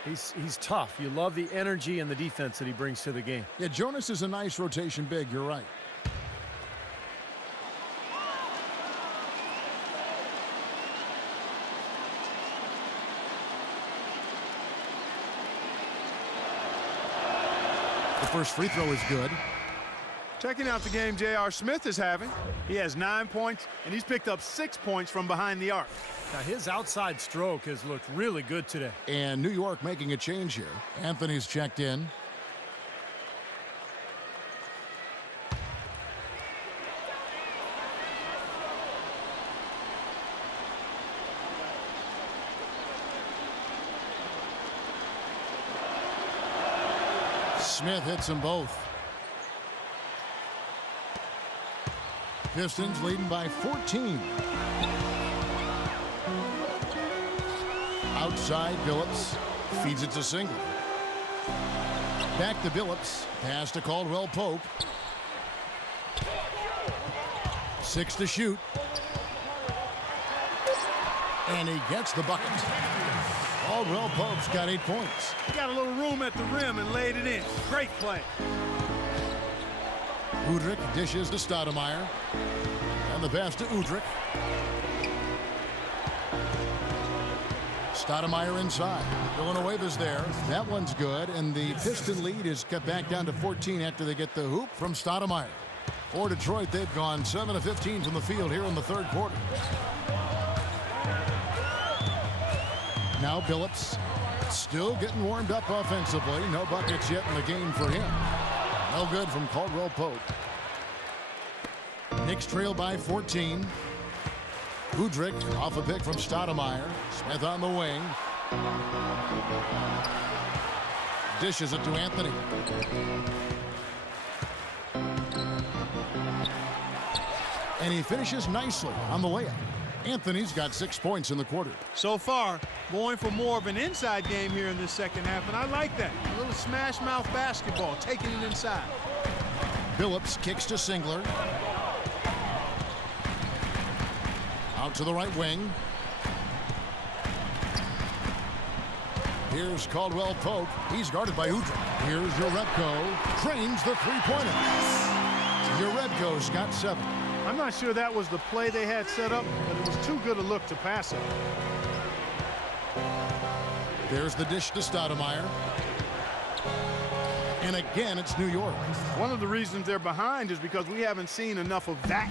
he's tough. You love the energy and the defense that he brings to the game. Yeah, Jonas is a nice rotation big, you're right. The first free throw is good. Checking out the game J.R. Smith is having. He has 9 points, and he's picked up 6 points from behind the arc. Now, his outside stroke has looked really good today. And New York making a change here. Anthony's checked in. Smith hits them both. Pistons leading by 14. Outside, Billups feeds it to Singler. Back to Billups. Pass to Caldwell Pope. 6 to shoot. And he gets the bucket. Caldwell Pope's got 8 points. He got a little room at the rim and laid it in. Great play. Udrih dishes to Stoudemire. And the pass to Udrih. Stoudemire inside. Villanueva's there. That one's good. And the Piston lead is cut back down to 14 after they get the hoop from Stoudemire. For Detroit, they've gone 7 of 15 from the field here in the third quarter. Now Billups still getting warmed up offensively. No buckets yet in the game for him. No good from Caldwell Pope. Knicks trail by 14. Udrih off a pick from Stoudemire. Smith on the wing. Dishes it to Anthony. And he finishes nicely on the layup. Anthony's got 6 points in the quarter. So far, going for more of an inside game here in this second half, and I like that. A little smash mouth basketball, taking it inside. Billups kicks to Singler. Out to the right wing. Here's Caldwell Pope. He's guarded by Udrih. Here's Jerebko. Drains the three-pointer. Jerebko's got 7. I'm not sure that was the play they had set up, but it was too good a look to pass up. There's the dish to Stoudemire. And again, it's New York. One of the reasons they're behind is because we haven't seen enough of that.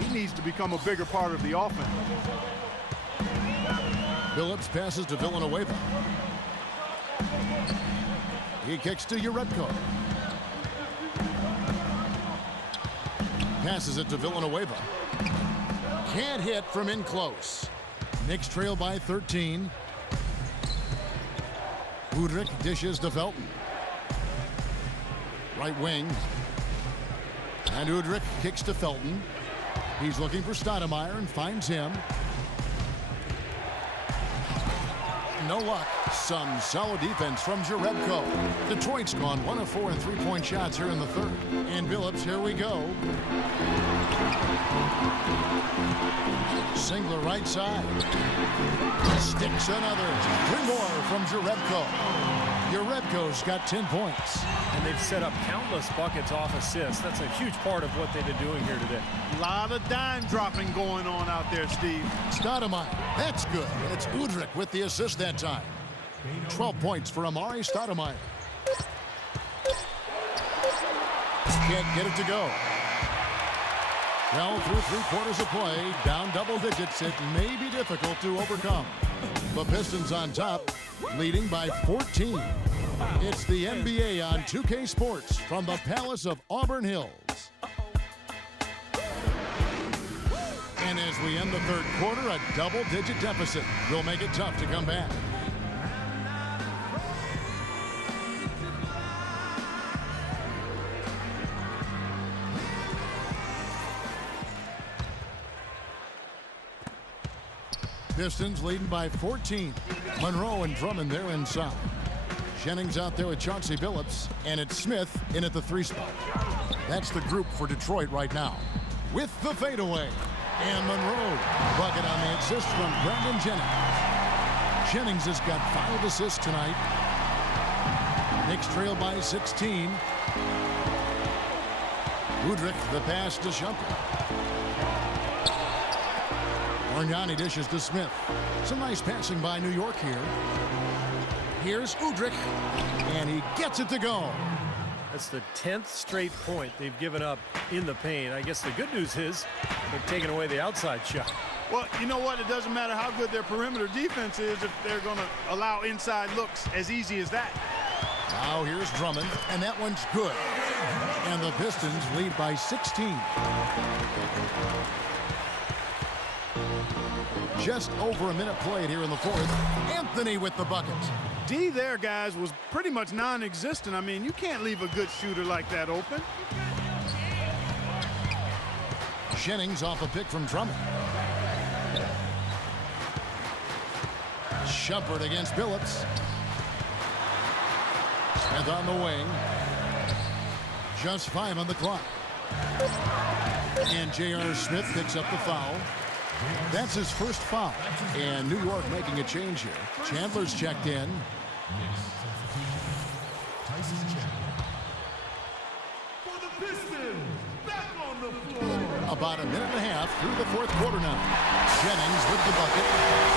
He needs to become a bigger part of the offense. Phillips passes to Villanueva. He kicks to Jerebko. Passes it to Villanueva. Can't hit from in close. Knicks trail by 13. Udrih dishes to Felton. Right wing. And Udrih kicks to Felton. He's looking for Stoudemire and finds him. No luck. Some solid defense from Jerebko. Detroit's gone 1 of 4 in three-point shots here in the third. And Phillips, here we go. Singler right side. Sticks another. 3 more from Jerebko. Jerebko's got 10 points. And they've set up countless buckets off assists. That's a huge part of what they've been doing here today. A lot of dime dropping going on out there, Steve. Stoudemire, that's good. And it's Udrih with the assist that time. 12 points for Amari Stoudemire. Can't get it to go. Well, through 3 quarters of play, down double digits, it may be difficult to overcome. The Pistons on top, leading by 14. It's the NBA on 2K Sports from the Palace of Auburn Hills. And as we end the third quarter, a double-digit deficit will make it tough to come back. Pistons leading by 14. Monroe and Drummond there inside. Jennings out there with Chauncey Billups, and it's Smith in at the 3 spot. That's the group for Detroit right now. With the fadeaway, and Monroe bucket on the assist from Brandon Jennings. Jennings has got 5 assists tonight. Knicks trail by 16. Udrih the pass to Shumpert. Orgnani dishes to Smith. Some nice passing by New York here. Here's Udrih, and he gets it to go. That's the 10th straight point they've given up in the paint. I guess the good news is they've taken away the outside shot. Well, you know what? It doesn't matter how good their perimeter defense is if they're going to allow inside looks as easy as that. Now here's Drummond, and that one's good. And the Pistons lead by 16. Just over a minute played here in the fourth. Anthony with the bucket. D there, guys, was pretty much non-existent. I mean, you can't leave a good shooter like that open. Jennings off a pick from Drummond. Shumpert against Billups. Smith on the wing. Just 5 on the clock. And J.R. Smith picks up the foul. That's his first foul. And New York making a change here. Chandler's checked in. For the Pistons, back on the floor. About a minute and a half through the fourth quarter now. Jennings with the bucket.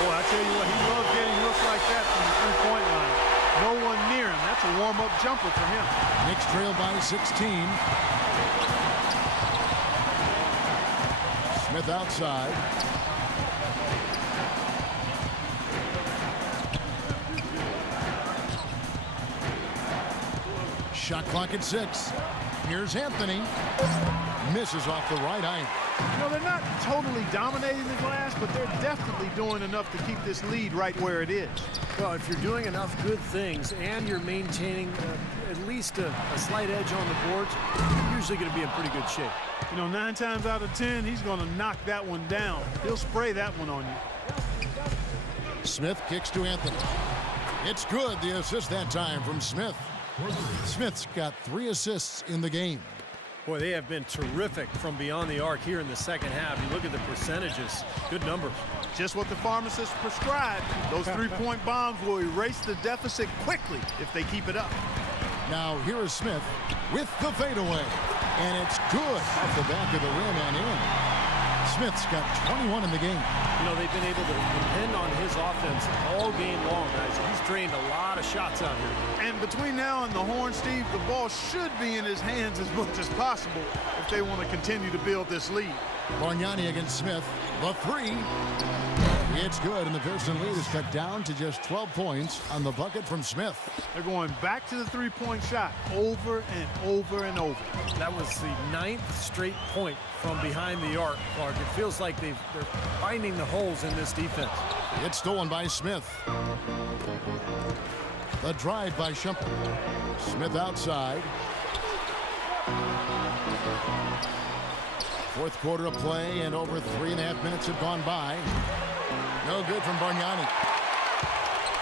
Boy, I tell you what, he loves getting looks like that from the three-point line. No one near him. That's a warm-up jumper for him. Knicks trail by 16. Smith outside. Shot clock at 6. Here's Anthony. Misses off the right iron. You know, they're not totally dominating the glass, but they're definitely doing enough to keep this lead right where it is. Well, if you're doing enough good things and you're maintaining at least a slight edge on the boards, you're usually going to be in pretty good shape. You know, 9 times out of 10, he's going to knock that one down. He'll spray that one on you. Smith kicks to Anthony. It's good, the assist that time from Smith. Smith's got 3 assists in the game. Boy, they have been terrific from beyond the arc here in the second half. You look at the percentages, good numbers. Just what the pharmacist prescribed. Those three-point bombs will erase the deficit quickly if they keep it up. Now here is Smith with the fadeaway. And it's good off the back of the rim and in. Smith's got 21 in the game. You know, they've been able to depend on his offense all game long, guys. He's drained a lot of shots out here. And between now and the horn, Steve, the ball should be in his hands as much as possible if they want to continue to build this lead. Bargnani against Smith. The three. It's good, and the Piston lead is cut down to just 12 points on the bucket from Smith. They're going back to the three-point shot over and over and over. That was the 9th straight point from behind the arc, Clark. It feels like they're finding the holes in this defense. It's stolen by Smith. The drive by Shumpert. Smith outside. Fourth quarter of play, and over 3.5 minutes have gone by. No good from Bargnani.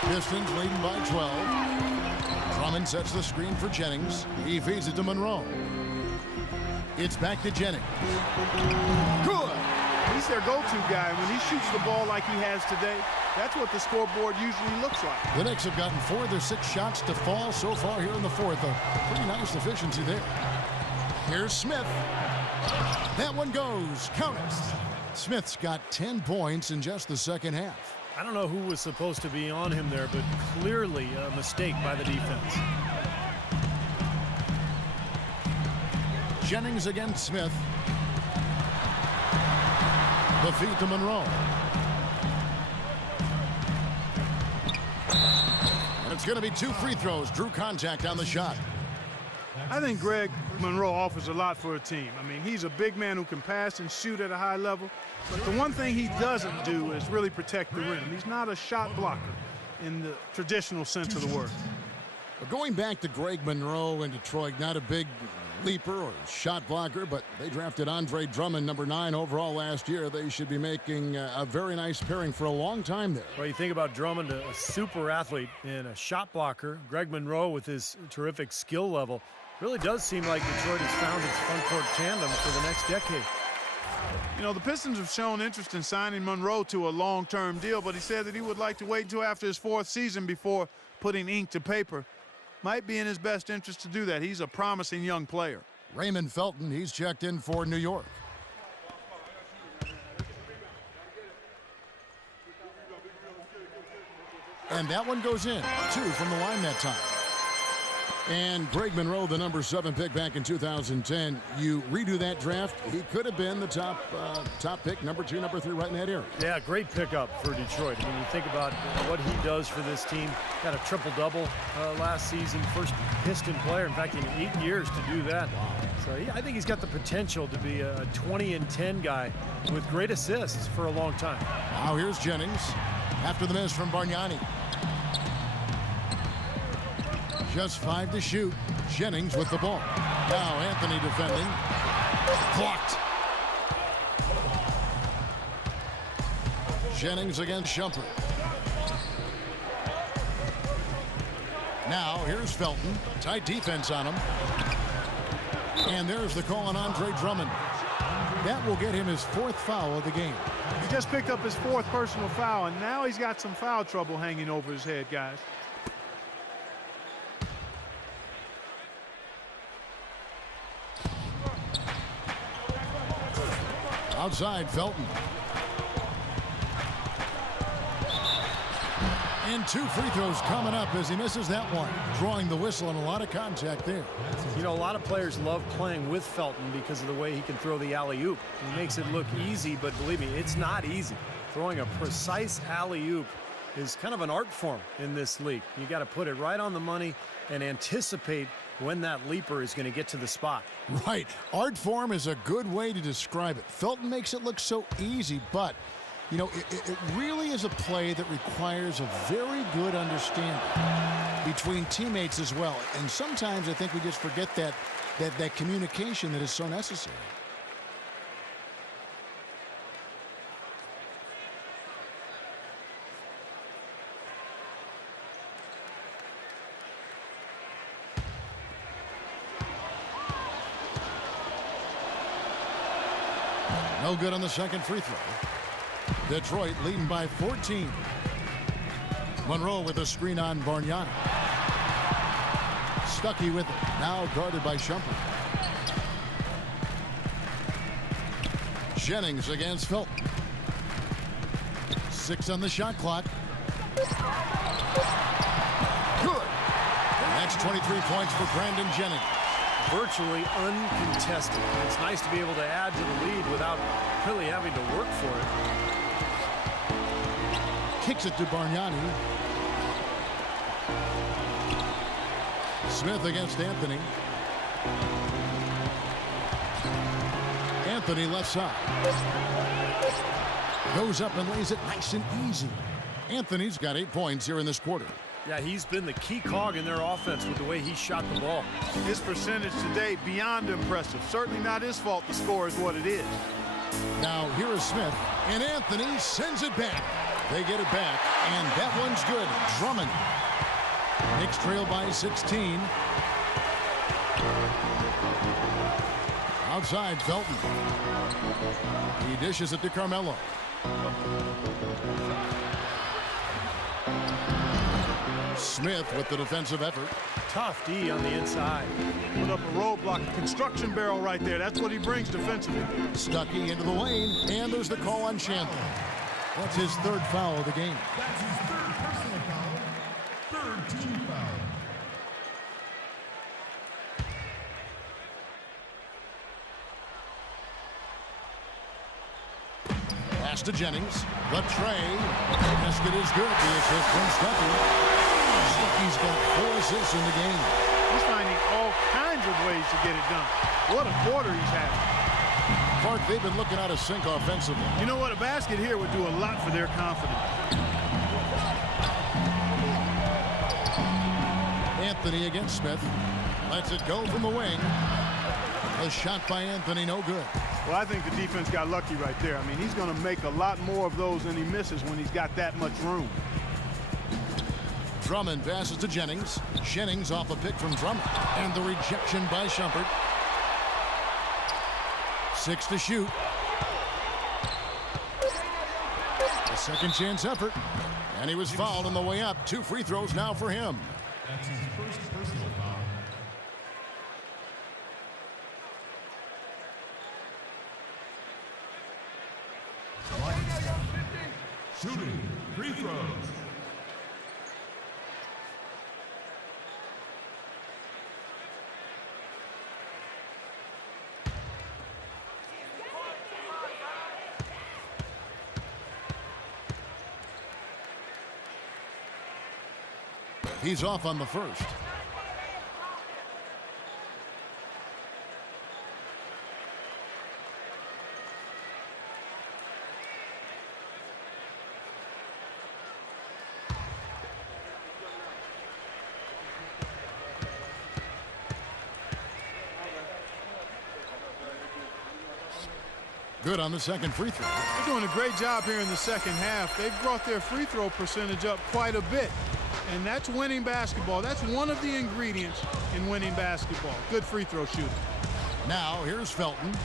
Pistons leading by 12. Drummond sets the screen for Jennings. He feeds it to Monroe. It's back to Jennings. Good. He's their go-to guy. When he shoots the ball like he has today, that's what the scoreboard usually looks like. The Knicks have gotten 4 of their 6 shots to fall so far here in the fourth. A pretty nice efficiency there. Here's Smith. That one goes. Count it. Smith's got 10 points in just the second half. I don't know who was supposed to be on him there, but clearly a mistake by the defense. Jennings against Smith. The feed to Monroe. And it's going to be 2 free throws. Drew contact on the shot. I think Greg Monroe offers a lot for a team. I mean, he's a big man who can pass and shoot at a high level. But the one thing he doesn't do is really protect the rim. He's not a shot blocker in the traditional sense of the word. But going back to Greg Monroe in Detroit, not a big leaper or shot blocker, but they drafted Andre Drummond, number 9 overall last year. They should be making a very nice pairing for a long time there. Well, you think about Drummond, a super athlete and a shot blocker. Greg Monroe with his terrific skill level. Really does seem like Detroit has found its front court tandem for the next decade. You know, the Pistons have shown interest in signing Monroe to a long-term deal, but he said that he would like to wait until after his 4th season before putting ink to paper. Might be in his best interest to do that. He's a promising young player. Raymond Felton, he's checked in for New York. And that one goes in. 2 from the line that time. And Greg Monroe, the number 7 pick back in 2010. You redo that draft, he could have been the top pick, number 2, number 3, right in that area. Yeah, great pickup for Detroit. I mean, you think about what he does for this team. Got a triple-double last season, first Piston player, in fact, in 8 years to do that. Wow. So I think he's got the potential to be a 20-10 guy with great assists for a long time. Now here's Jennings after the miss from Bargnani. Just 5 to shoot. Jennings with the ball. Now Anthony defending. Blocked. Jennings against Shumpert. Now here's Felton. Tight defense on him. And there's the call on Andre Drummond. That will get him his 4th foul of the game. He just picked up his 4th personal foul, and now he's got some foul trouble hanging over his head, guys. Outside, Felton. And 2 free throws coming up as he misses that one. Drawing the whistle and a lot of contact there. You know, a lot of players love playing with Felton because of the way he can throw the alley-oop. He makes it look easy, but believe me, it's not easy. Throwing a precise alley-oop is kind of an art form in this league. You got to put it right on the money and anticipate when that leaper is going to get to the spot. Right. Art form is a good way to describe it. Felton makes it look so easy, but, you know, it really is a play that requires a very good understanding between teammates as well. And sometimes I think we just forget that communication that is so necessary. No good on the second free throw. Detroit leading by 14. Monroe with a screen on Bargnani. Stuckey with it. Now guarded by Shumpert. Jennings against Felton. 6 on the shot clock. Good. That's 23 points for Brandon Jennings. Virtually uncontested. It's nice to be able to add to the lead without really having to work for it. Kicks it to Bargnani. Smith against Anthony. Anthony left side. Goes up and lays it nice and easy. Anthony's got 8 points here in this quarter. Yeah, he's been the key cog in their offense with the way he shot the ball. His percentage today beyond impressive. Certainly not his fault the score is what it is. Now here is Smith, and Anthony sends it back. They get it back, and that one's good. Drummond. Knicks trail by 16. Outside, Felton. He dishes it to Carmelo. Smith with the defensive effort. Tough D on the inside. Put up a roadblock, a construction barrel right there. That's what he brings defensively. Stuckey into the lane, and there's the call on Chandler. That's his 3rd foul of the game. That's his 3rd personal foul. 3rd team foul. Pass to Jennings. The tray. Basket is good. The assist from Stuckey. Stuckey's got 4 assists in the game. He's finding all kinds of ways to get it done. What a quarter he's having. Clark, they've been looking out of sync offensively. You know what? A basket here would do a lot for their confidence. Anthony against Smith. Lets it go from the wing. A shot by Anthony, no good. Well, I think the defense got lucky right there. I mean, he's going to make a lot more of those than he misses when he's got that much room. Drummond passes to Jennings. Jennings off a pick from Drummond. And the rejection by Shumpert. 6 to shoot. A second chance effort. And he was fouled on the way up. 2 free throws now for him. That's his 1st personal foul. Shooting free throws. He's off on the first. Good on the second free throw. They're doing a great job here in the second half. They've brought their free throw percentage up quite a bit. And that's winning basketball. That's one of the ingredients in winning basketball. Good free throw shooting. Now here's Felton.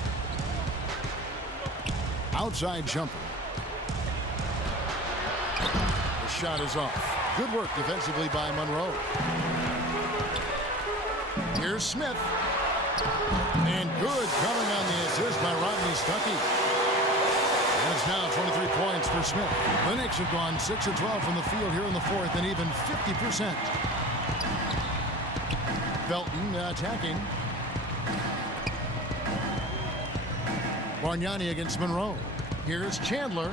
Outside jumper. The shot is off. Good work defensively by Monroe. Here's Smith. And good coming on the assist by Rodney Stuckey. And it's now 23 points for Smith. The Knicks have gone 6 of 12 from the field here in the 4th and even 50%. Felton attacking. Bargnani against Monroe. Here's Chandler.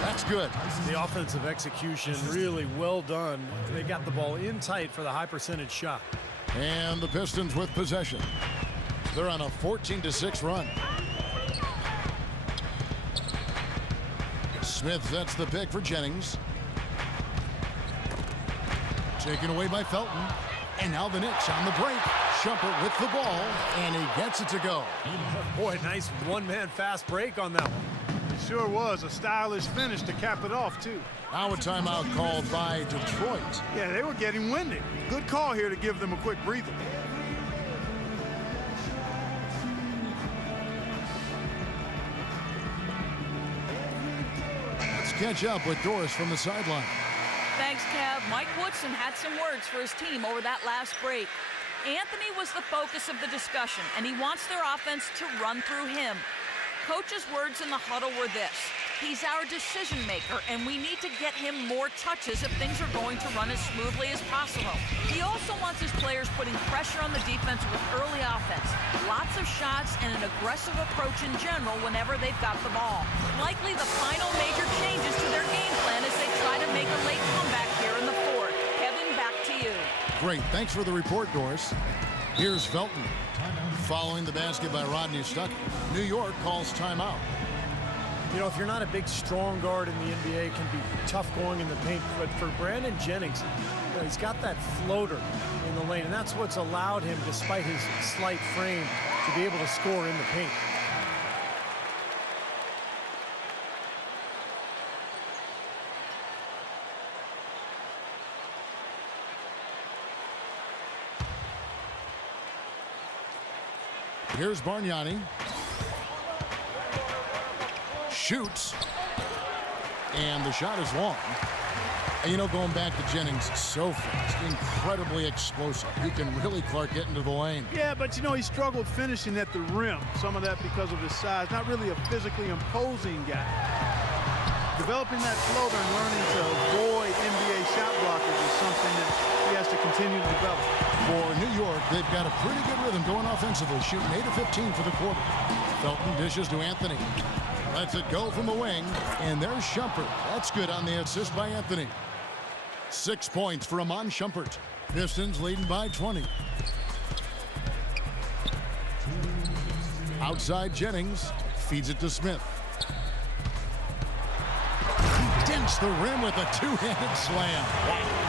That's good. The offensive execution really well done. They got the ball in tight for the high percentage shot. And the Pistons with possession. They're on a 14-6 run. Smith sets the pick for Jennings. Taken away by Felton. And now the Knicks on the break. Shumpert with the ball, and he gets it to go. Boy, nice one-man fast break on that one. It sure was a stylish finish to cap it off, too. Now a timeout called by Detroit. Yeah, they were getting winded. Good call here to give them a quick breather. catch up with Doris from the sideline. Thanks, Kev. Mike Woodson had some words for his team over that last break. Anthony was the focus of the discussion, and he wants their offense to run through him. Coach's words in the huddle were this: he's our decision maker, and we need to get him more touches if things are going to run as smoothly as possible. He also wants his players putting pressure on the defense with early offense, lots of shots, and an aggressive approach in general whenever they've got the ball. Likely the final major changes to their game plan as they try to make a late comeback here in the fourth. Kevin, back to you. Great. Thanks for the report, Doris. Here's Felton. Following the basket by Rodney Stuckey. New York calls timeout. You know, if you're not a big, strong guard in the NBA, it can be tough going in the paint. But for Brandon Jennings, you know, he's got that floater in the lane, and that's what's allowed him, despite his slight frame, to be able to score in the paint. Here's Bargnani. Shoots. And the shot is long. And you know, going back to Jennings, so fast, incredibly explosive. He can really, Clark, get into the lane. Yeah, but you know, he struggled finishing at the rim. Some of that because of his size. Not really a physically imposing guy. Developing that floater and learning to avoid NBA shot blockers is something that he has to continue to develop. For New York, they've got a pretty good rhythm going offensively, shooting 8 of 15 for the quarter. Felton dishes to Anthony. Lets it go from the wing, and there's Shumpert. That's good on the assist by Anthony. 6 points for Iman Shumpert. Pistons leading by 20. Outside Jennings, feeds it to Smith. He dents the rim with a two-handed slam. Wow.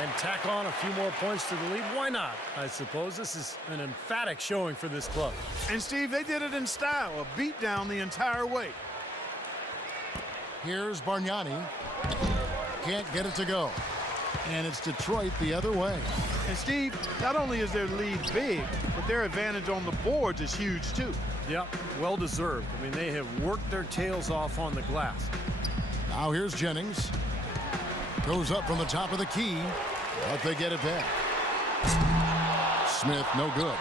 And tack on a few more points to the lead. Why not? I suppose this is an emphatic showing for this club. And, Steve, they did it in style, a beat down the entire way. Here's Bargnani. Can't get it to go. And it's Detroit the other way. And, Steve, not only is their lead big, but their advantage on the boards is huge, too. Yep, well deserved. I mean, they have worked their tails off on the glass. Now here's Jennings. Goes up from the top of the key, but they get it back. Smith, no good.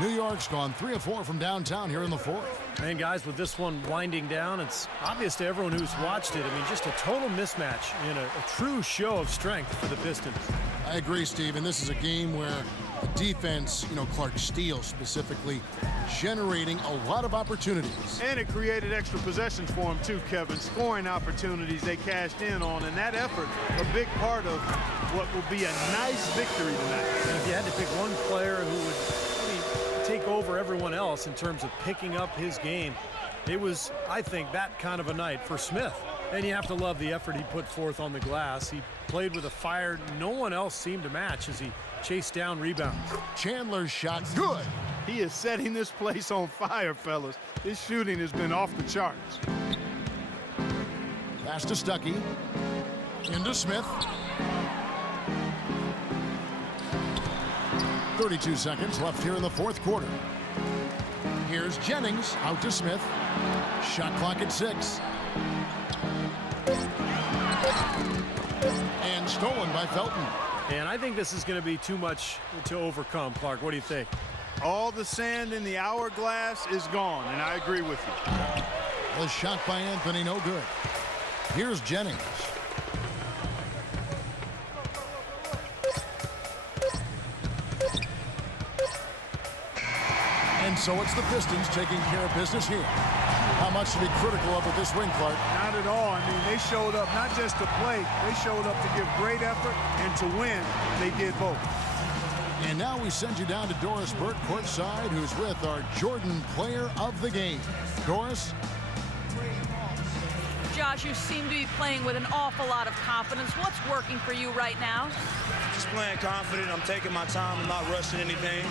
New York's gone 3 of 4 from downtown here in the fourth. And guys, with this one winding down, it's obvious to everyone who's watched it. I mean, just a total mismatch in a true show of strength for the Pistons. I agree, Steve, and this is a game where the defense, you know, Clark Steele specifically, generating a lot of opportunities. And it created extra possessions for them, too, Kevin. Scoring opportunities they cashed in on, and that effort, a big part of what will be a nice victory tonight. And if you had to pick one player who would really take over everyone else in terms of picking up his game, it was, I think, that kind of a night for Smith. And you have to love the effort he put forth on the glass. He played with a fire no one else seemed to match as he chased down rebounds. Chandler's shot, good. He is setting this place on fire, fellas. His shooting has been off the charts. Pass to Stuckey. Into Smith. 32 seconds left here in the fourth quarter. Here's Jennings out to Smith. Shot clock at 6. And stolen by Felton. And I think this is going to be too much to overcome, Clark. What do you think? All the sand in the hourglass is gone, and I agree with you. The shot by Anthony, no good. Here's Jennings. And so it's the Pistons taking care of business here. How much to be critical of with this win, Clark? Not at all. I mean, they showed up not just to play, they showed up to give great effort, and to win, they did both. And now we send you down to Doris Burke courtside, who's with our Jordan Player of the Game. Doris? Josh, you seem to be playing with an awful lot of confidence. What's working for you right now? Just playing confident. I'm taking my time. I'm not rushing anything.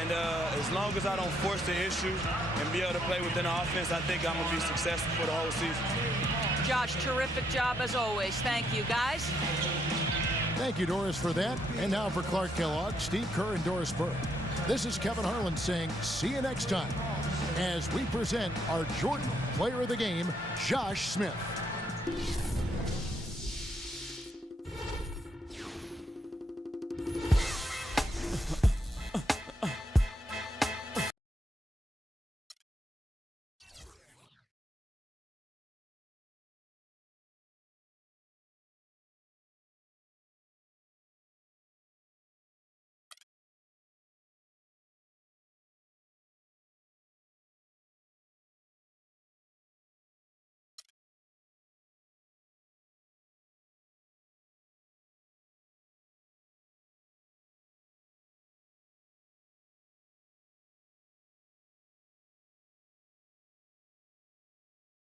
And as long as I don't force the issue and be able to play within the offense, I think I'm going to be successful for the whole season. Josh, terrific job as always. Thank you, guys. Thank you, Doris, for that. And now for Clark Kellogg, Steve Kerr, and Doris Burke. This is Kevin Harlan saying see you next time as we present our Jordan Player of the Game, Josh Smith. Sports.